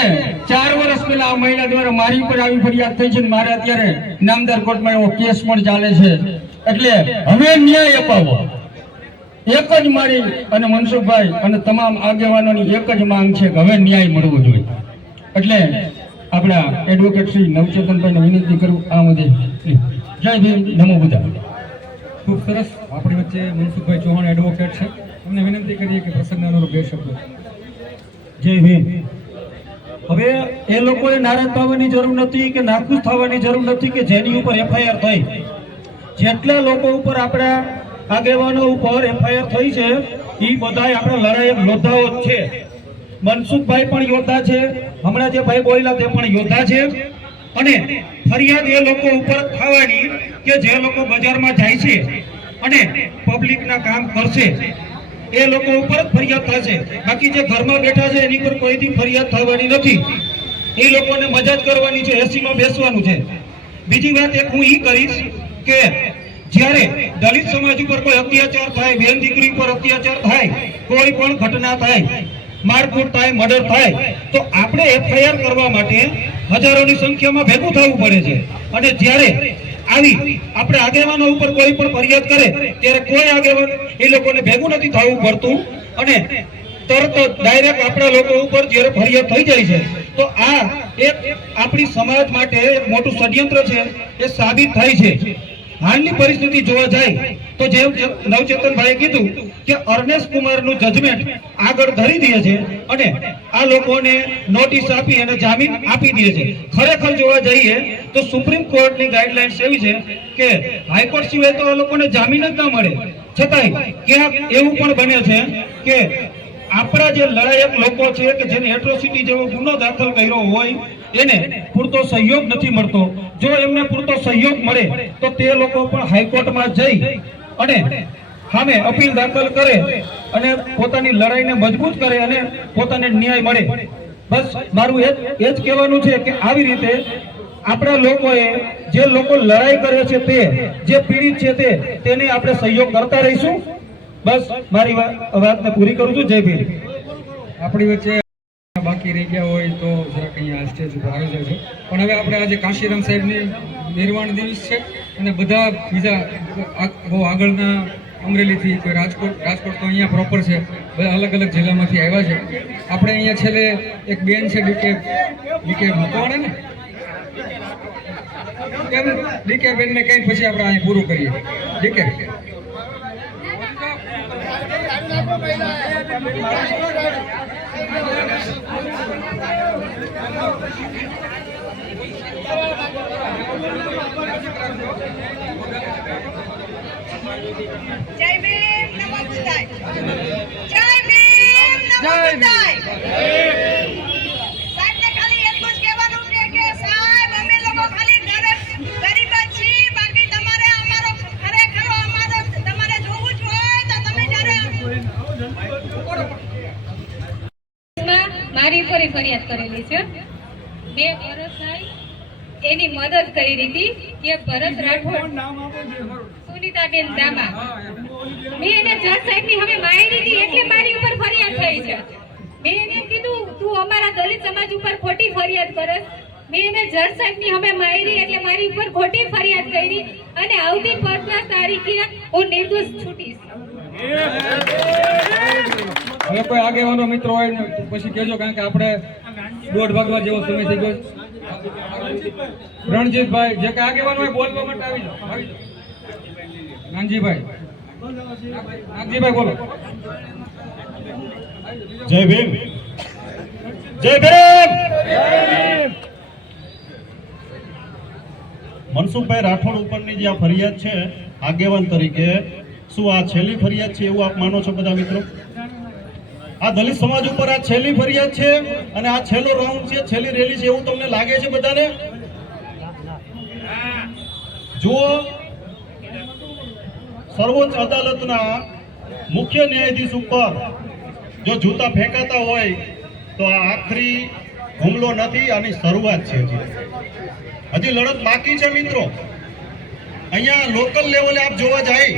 4 વર્ષ પહેલા આ મહિલા દ્વારા મારી ઉપર આવી ફરિયાદ થઈ છે અને મારે અત્યારે નામદાર કોર્ટમાં એવો કેસ પણ ચાલે છે. એટલે હવે ન્યાય અપાવો, એક જ મારી અને મનસુખભાઈ અને તમામ આગેવાનોની એક જ માંગ છે કે હવે ન્યાય મળવો જોઈએ. એટલે આપણા એડવોકેટ શ્રી નવચેતનભાઈને વિનંતી કરું આ મુદ્દે. જય ભીમ, નમો બુદ્ધાય. ખૂબ સરસ. આપણી વચ્ચે મનસુખભાઈ ચૌહાણ એડવોકેટ છે. અમને વિનંતી કરીએ કે પ્રસંગના અનુરૂપ 2 શબ્દો. જય ભીમ. હવે એ લોકોએ નારાજ થવાની જરૂર નથી કે નાખુશ થવાની જરૂર નથી કે જેની ઉપર એફઆઈઆર થઈ. જેટલા લોકો ઉપર આપણા આગેવાનો ઉપર એફઆઈઆર થઈ છે એ બધાય આપણા લડાયક યોદ્ધાઓ જ છે. મનસુખભાઈ પણ યોદ્ધા છે, હમણાં જે ભાઈ બોલ્યા તે પણ યોદ્ધા છે. અને ફરિયાદ એ લોકો ઉપર થવાની કે જે લોકો બજારમાં જાય છે અને પબ્લિકના કામ કરશે એ લોકો ઉપર જ ફરિયાદ થશે. બાકી જે ઘરમાં બેઠા છે એની પર કોઈથી ફરિયાદ થવાની નથી. એ લોકોને મજા જ કરવાની છે, એસીમાં બેસવાનું છે. બીજી વાત એક હું એ કરીશ કે જ્યારે દલિત સમાજ ઉપર કોઈ અત્યાચાર થાય, બેન દીકરી ઉપર અત્યાચાર થાય, કોઈ પણ ઘટના થાય, મારકૂટ થાય, મર્ડર થાય, તો આપણે એફઆઈઆર કરવા માટે હજારોની સંખ્યામાં ભેગું થવું પડે છે. અને જ્યારે આવી આપણે આગેવાનો ઉપર કોઈ પણ ફરિયાદ કરે ત્યારે કોઈ આગેવાન એ લોકોને ભેગું નથી થવું પડતું અને તરત ડાયરેક્ટ આપણા લોકો ઉપર જ્યારે ફરિયાદ થઈ જાય છે તો આ એક આપણી સમાજ માટે એક મોટું ષડયંત્ર છે એ સાબિત થાય છે. હાલની પરિસ્થિતિ જોવા જાય તો જેમ નવચેતનભાઈએ કીધું કે અર્નેશ કુમારનું જજમેન્ટ આગળ ધરી દે છે અને આ લોકોને નોટિસ આપી અને જામીન આપી દે છે. ખરેખર જોવા જઈએ તો સુપ્રીમ કોર્ટની ગાઈડલાઇન્સ એવી છે કે હાઈકોર્ટ સિવાય તો આ લોકોને જામીન જ ના મળે. છતાંય ક્યાંક એવું પણ બને છે કે આપણા જે લડાયક લોકો છે કે જેને એટ્રોસિટી જેવો ગુનો દાખલ કર્યો હોય એને પૂરતો સહયોગ નથી મળતો. જો એમને પૂરતો સહયોગ મળે તો તે લોકો પણ હાઈકોર્ટમાં જઈ અને સામે અપીલ દાખલ કરે અને પોતાની લડાઈને મજબૂત કરે અને પોતાને ન્યાય મળે. બસ મારું એ જ કહેવાનું છે કે આવી રીતે આપણા લોકોએ જે લોકો લડાઈ કરે છે તે જે પીડિત છે તેને આપણે સહયોગ કરતા રહીશું. બસ મારી વાતને પૂરી કરું છું. જય ભીમ. આપણી વચ્ચે બાકી રહી ગયા હોય તો જરાક અહીંયા સ્ટેજ ઉપર આવી જજો. પણ હવે આપણે આજે કાશીરામ સાહેબની નિર્વાણ દિવસ છે અને બધા બીજા બહુ આગળના અમરેલીથી કોઈ રાજકોટ તો અહીંયા પ્રોપર છે, બધા અલગ અલગ જિલ્લામાંથી આવ્યા છે. આપણે અહીંયા છેલ્લે એક બેન છે ડીકે મૂકવાને ને ડીકે બેનને કઈ પછી આપણે અહીં પૂરું કરીએ. ડીકે જય ભીમ, નમો બુદ્ધાય. જય ભીમ, નમો બુદ્ધાય. સાહેબને ખાલી એટલું જ કહેવાનું છે કે સાહેબ અમે લોકો ખાલી ગરીબ જ છીએ, બાકી તમારે અમારો ખરેખર અમારો તમારે જોવું જ હોય તો તમે જ્યારે મારી ઉપર ફરિયાદ કરેલી છે. મેં ભરતભાઈ એની મદદ કરી હતી કે ભરત રાઠોડ સુનીતાબેન દામા મેં એને જજ સાહેબની હવે માહિતી હતી એટલે મારી ઉપર ફરિયાદ થઈ છે. મેં એને કીધું તું અમારા દલિત સમાજ ઉપર ખોટી ફરિયાદ કરસ. મેં એને જજ સાહેબની હવે માહિતી એટલે મારી ઉપર ખોટી ફરિયાદ કરી અને આવતી 15 તારીખે હું નિર્દોષ છૂટીશ. હવે કોઈ આગેવાનો મિત્રો હોય ને પછી કહેજો, કારણ કે આપણે 1:30 વાગવા જેવો સમય થઈ ગયો. રણજીતભાઈ જે કઈ આગેવાનો હોય બોલવા માટે આવી જાઓ. નાનજીભાઈ બોલો. જય ભીમ. જય ભીમ. મનસુખભાઈ રાઠોડ ઉપરની જે આ ફરિયાદ છે આગેવાન તરીકે, શું આ છેલ્લી ફરિયાદ છે એવું આપ માનો છો બધા મિત્રો? આ દલિત સમાજ ઉપર આ છેલ્લી ફરિયાદ છે અને આ છેલ્લો રાઉન્ડ છે, છેલ્લી રેલી છે એવું તમને લાગે છે બધાને? જો સર્વોચ્ચ અદાલતના મુખ્ય ન્યાયાધીશ ઉપર જો જૂતા ફેંકાતા હોય તો આ આખરી હુમલો નથી, આની શરૂઆત છે. હજી લડત બાકી છે મિત્રો. અહીંયા લોકલ લેવલે આપ જોવા જાય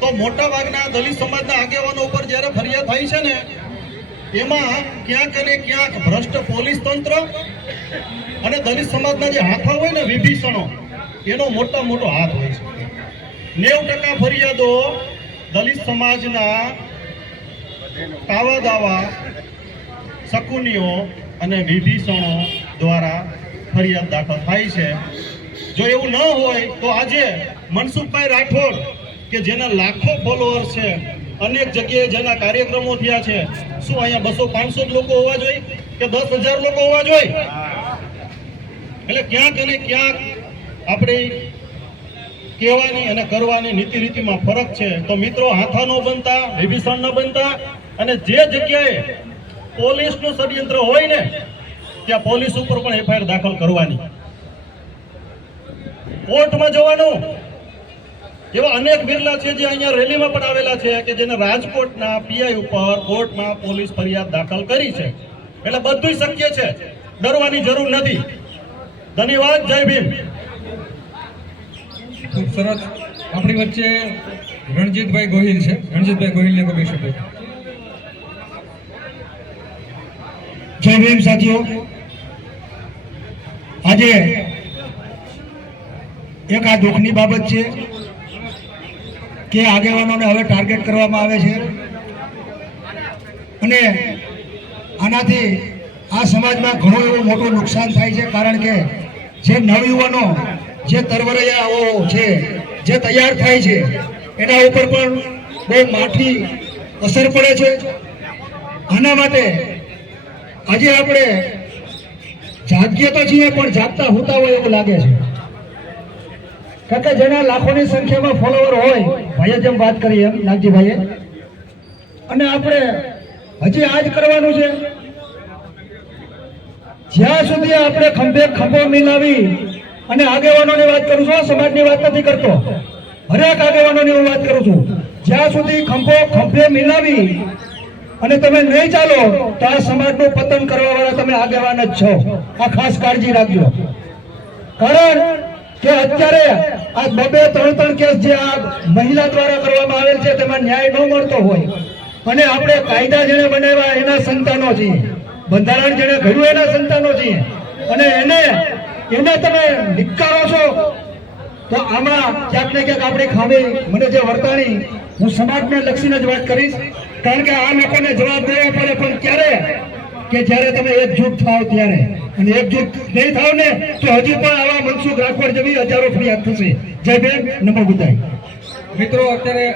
તો મોટા ભાગના દલિત સમાજના આગેવાનો ઉપર જ્યારે ફરિયાદ થઈ છે ને, એમાં ક્યાંક અને ક્યાંક ભ્રષ્ટ પોલીસ તંત્ર અને દલિત સમાજના જે હાથા હોય ને વિભીષણો, એનો મોટો હાથ હોય છે. 90% ફરિયાદો દલિત સમાજના કાવા દાવા, શકુનીઓ અને વિભીષણો દ્વારા ફરિયાદ દાખલ થાય છે. જો એવું ન હોય તો આજે મનસુખભાઈ રાઠોડ કે જેના લાખો ફોલોઅર છે, અનેક જગ્યાએ જેના કાર્યક્રમો થયા છે, શું અહીંયા 200-500 લોકો હોવા જોઈએ કે 10,000 લોકો હોવા જોઈએ? એટલે ક્યાંક અને ક્યાંક આપણે કહેવાની અને કરવાની નીતિ રીતિમાં ફરક છે. તો મિત્રો, હાથા ન બનતા, વિભીષણ ન બનતા, અને જે જગ્યાએ પોલીસનું ષડયંત્ર હોય ને ત્યાં પોલીસ ઉપર પણ એફઆઈઆર દાખલ કરવાની, કોર્ટમાં જવાનું. એવા અનેક બિરલા છે જે અહીંયા રેલીમાં પણ આવેલા છે કે જેને રાજકોટના પીઆઈ ઉપર કોર્ટમાં પોલીસ ફરિયાદ દાખલ કરી છે. એટલે બધું શક્ય છે, ડરવાની જરૂર નથી. ધન્યવાદ. જય ભીમ. ખૂબ સરસ. આપણી વચ્ચે રણજીતભાઈ ગોહિલ છે. રણજીતભાઈ ગોહિલને કોઈ શબ્દ. જય ભીમ સાથીઓ. આજે એક આ દુઃખની બાબત છે કે આગેવાનોને હવે ટાર્ગેટ કરવામાં આવે છે અને આનાથી આ સમાજમાં ઘણું એવું મોટું નુકસાન થાય છે. કારણ કે જે નવયુવાનો, જે તરવરૈયાઓ છે, જે તૈયાર થાય છે, એના ઉપર પણ બહુ માઠી અસર પડે છે. આના માટે આજે આપણે જાગીએ તો છીએ પણ જાગતા હોતા હોય એવું લાગે છે. કારણ કે જેના લાખોની સંખ્યામાં ફોલોવર હોય, ભાઈએ જેમ વાત કરી એમ નાગજીભાઈએ, અને આપણે હજી આ જ કરવાનું છે. જ્યાં સુધી આપણે ખંભે ખંભો મિલાવી, અને આગેવાનોની વાત કરું છું, સમાજની વાત નથી કરતો, હરેક આગેવાનોની હું વાત કરું છું, જ્યાં સુધી ખંભે મિલાવી અને તમે નહીં ચાલો તો આ સમાજનું પતન કરવા વાળા તમે આગેવાન જ છો. આ ખાસ કાળજી રાખજો. કારણ કે અત્યારે આ 2-3 કેસ જે આ મહિલા દ્વારા કરવામાં આવેલ છે તેમાં ન્યાય ન મળતો હોય, અને આપણે કાયદા જેને બનાવ્યા એના સંતાનો છીએ, બંધારણ જેને ઘડ્યું એના સંતાનો છીએ, અને એને તમે નિકારો છો, તો આમાં ક્યાંક ને ક્યાંક આપણી ખામી મને જે વર્તાણી, હું સમાજને લક્ષીને જ વાત કરીશ. કારણ કે આ લોકોને જવાબ દેવો પડે, પણ ક્યારે કે જ્યારે તમે એકજૂટ થાવ ત્યારે. અને એકજૂટ નહીં થાવ ને તો હજી પણ આવા મનસુખ રાઠોડ જેવી હજારો ફરિયાદ થશે. જય ભીમ. નમો બુદ્ધાય. મિત્રો, અત્યારે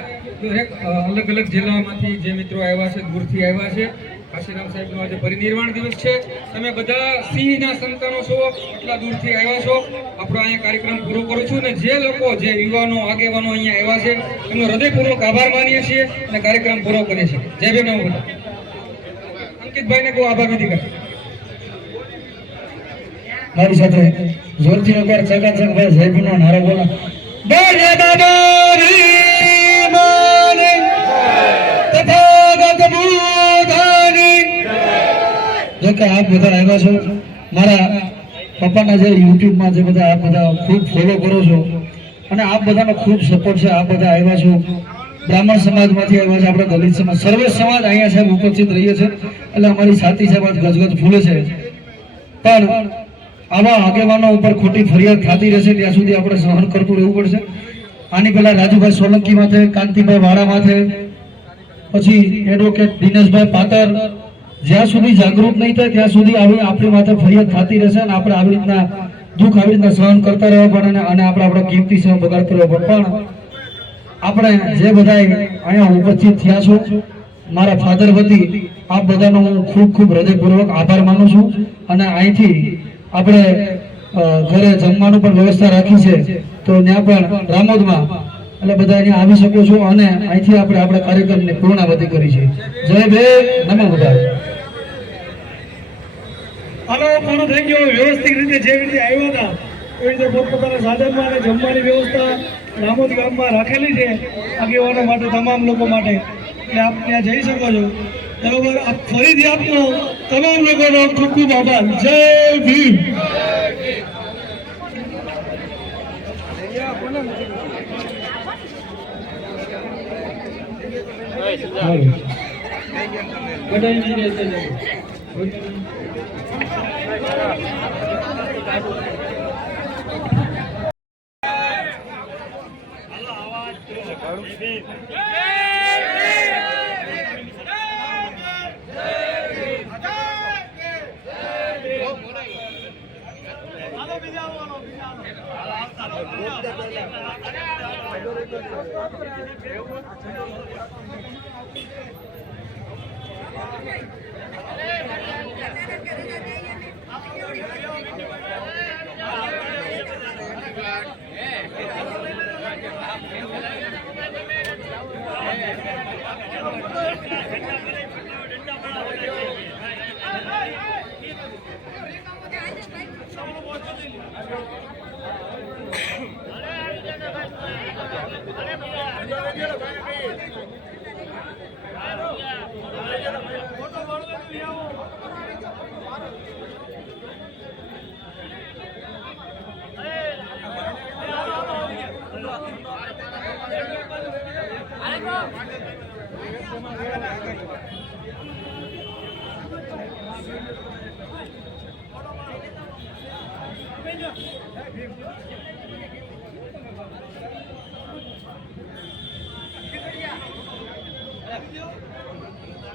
દરેક અલગ અલગ જિલ્લામાંથી જે મિત્રો આવ્યા છે, દૂરથી આવ્યા છે. કાશીરામ સાહેબનો આજે પરિનિર્વાણ દિવસ છે. તમે બધા સિંહના સંતાનો છો, એટલા દૂરથી આવ્યા છો. આપણો અહીંયા કાર્યક્રમ પૂરો કરું છું. અને જે લોકો, જે યુવાનો, આગેવાનો અહીંયા આવ્યા છે, એમનો હૃદયપૂર્વક આભાર માનીએ છીએ અને કાર્યક્રમ પૂરો કરીએ છીએ. જય ભીમ. નમો બુદ્ધાય. અંકિતભાઈને બહુ આભાર વિધિ કરે. મારી સાથે જોરથી એકવાર ચકાચક ભાઈ જય ભીમનો નારો બોલો. બોલે બાબારી માને તથાગત બુદ્ધાની. જો કે આપ બધા આવ્યા છો, મારા પપ્પાના જે યુટ્યુબમાં જે બધા આપ બધા ખૂબ ફોલો કરો છો, અને આપ બધાનો ખૂબ સપોર્ટ છે. આપ બધા આવ્યા છો, બ્રાહ્મણ સમાજમાંથી આવ્યા છે, આપણે દલિત સમાજ, સર્વે સમાજ અહીંયા સાહેબ ઉપસ્થિત રહીએ છે. એટલે અમારી સાથી સાહેબ ગજગજ ફૂલે છે. પણ આવા આગેવાનો ઉપર ખોટી ફરિયાદ થતી રહેશે ત્યાં સુધી આપણે સહન કરતું રહેવું પડશે. આની પહેલા રાજુભાઈ સોલંકી માથે, કાંતિભાઈ વાળા માથે, પછી એડવોકેટ દિનેશભાઈ પાતર, જ્યાં સુધી જાગૃત નહીં થાય ત્યાં સુધી આપણી માથે ફરિયાદ થતી રહેશે. અને આપણે આવી રીતના દુઃખ આવી રીતના સહન કરતા રહેવા પડે, અને આપણે આપણો કિંમતી સમય બગાડતો રહેવો પડે. પણ આપણે જે બધા અહીંયા ઉપસ્થિત થયા છો, મારા ફાધર વતી આપ બધાનો હું ખૂબ ખૂબ હૃદયપૂર્વક આભાર માનું છું. અને અહીંથી આપણે ઘરે જમવાનું પણ વ્યવસ્થા રાખી છે, તો ત્યાં પણ રામોદમાં, એટલે બધા અહીંયા આવી શકો છો. અને અહીંથી આપણે આપણા કાર્યક્રમને પૂર્ણાવતિ કરી છે. જય ભીમ. નમો બુદ્ધાય. હાલો, પૂરું થઈ ગયું. વ્યવસ્થિત રીતે જેવી રીતે આવ્યા હતા એવી રીતે પોતપોતાના સાધનમાં અને જમવાની વ્યવસ્થા રામોદ ગામમાં રાખેલી છે આગેવાનો માટે, તમામ લોકો માટે. એટલે આપ ત્યાં જઈ શકો છો. બરોબર. આપ ફરીથી આપનો તમામ લોકોનો ખૂબ ખૂબ આભાર. જય ભીમ.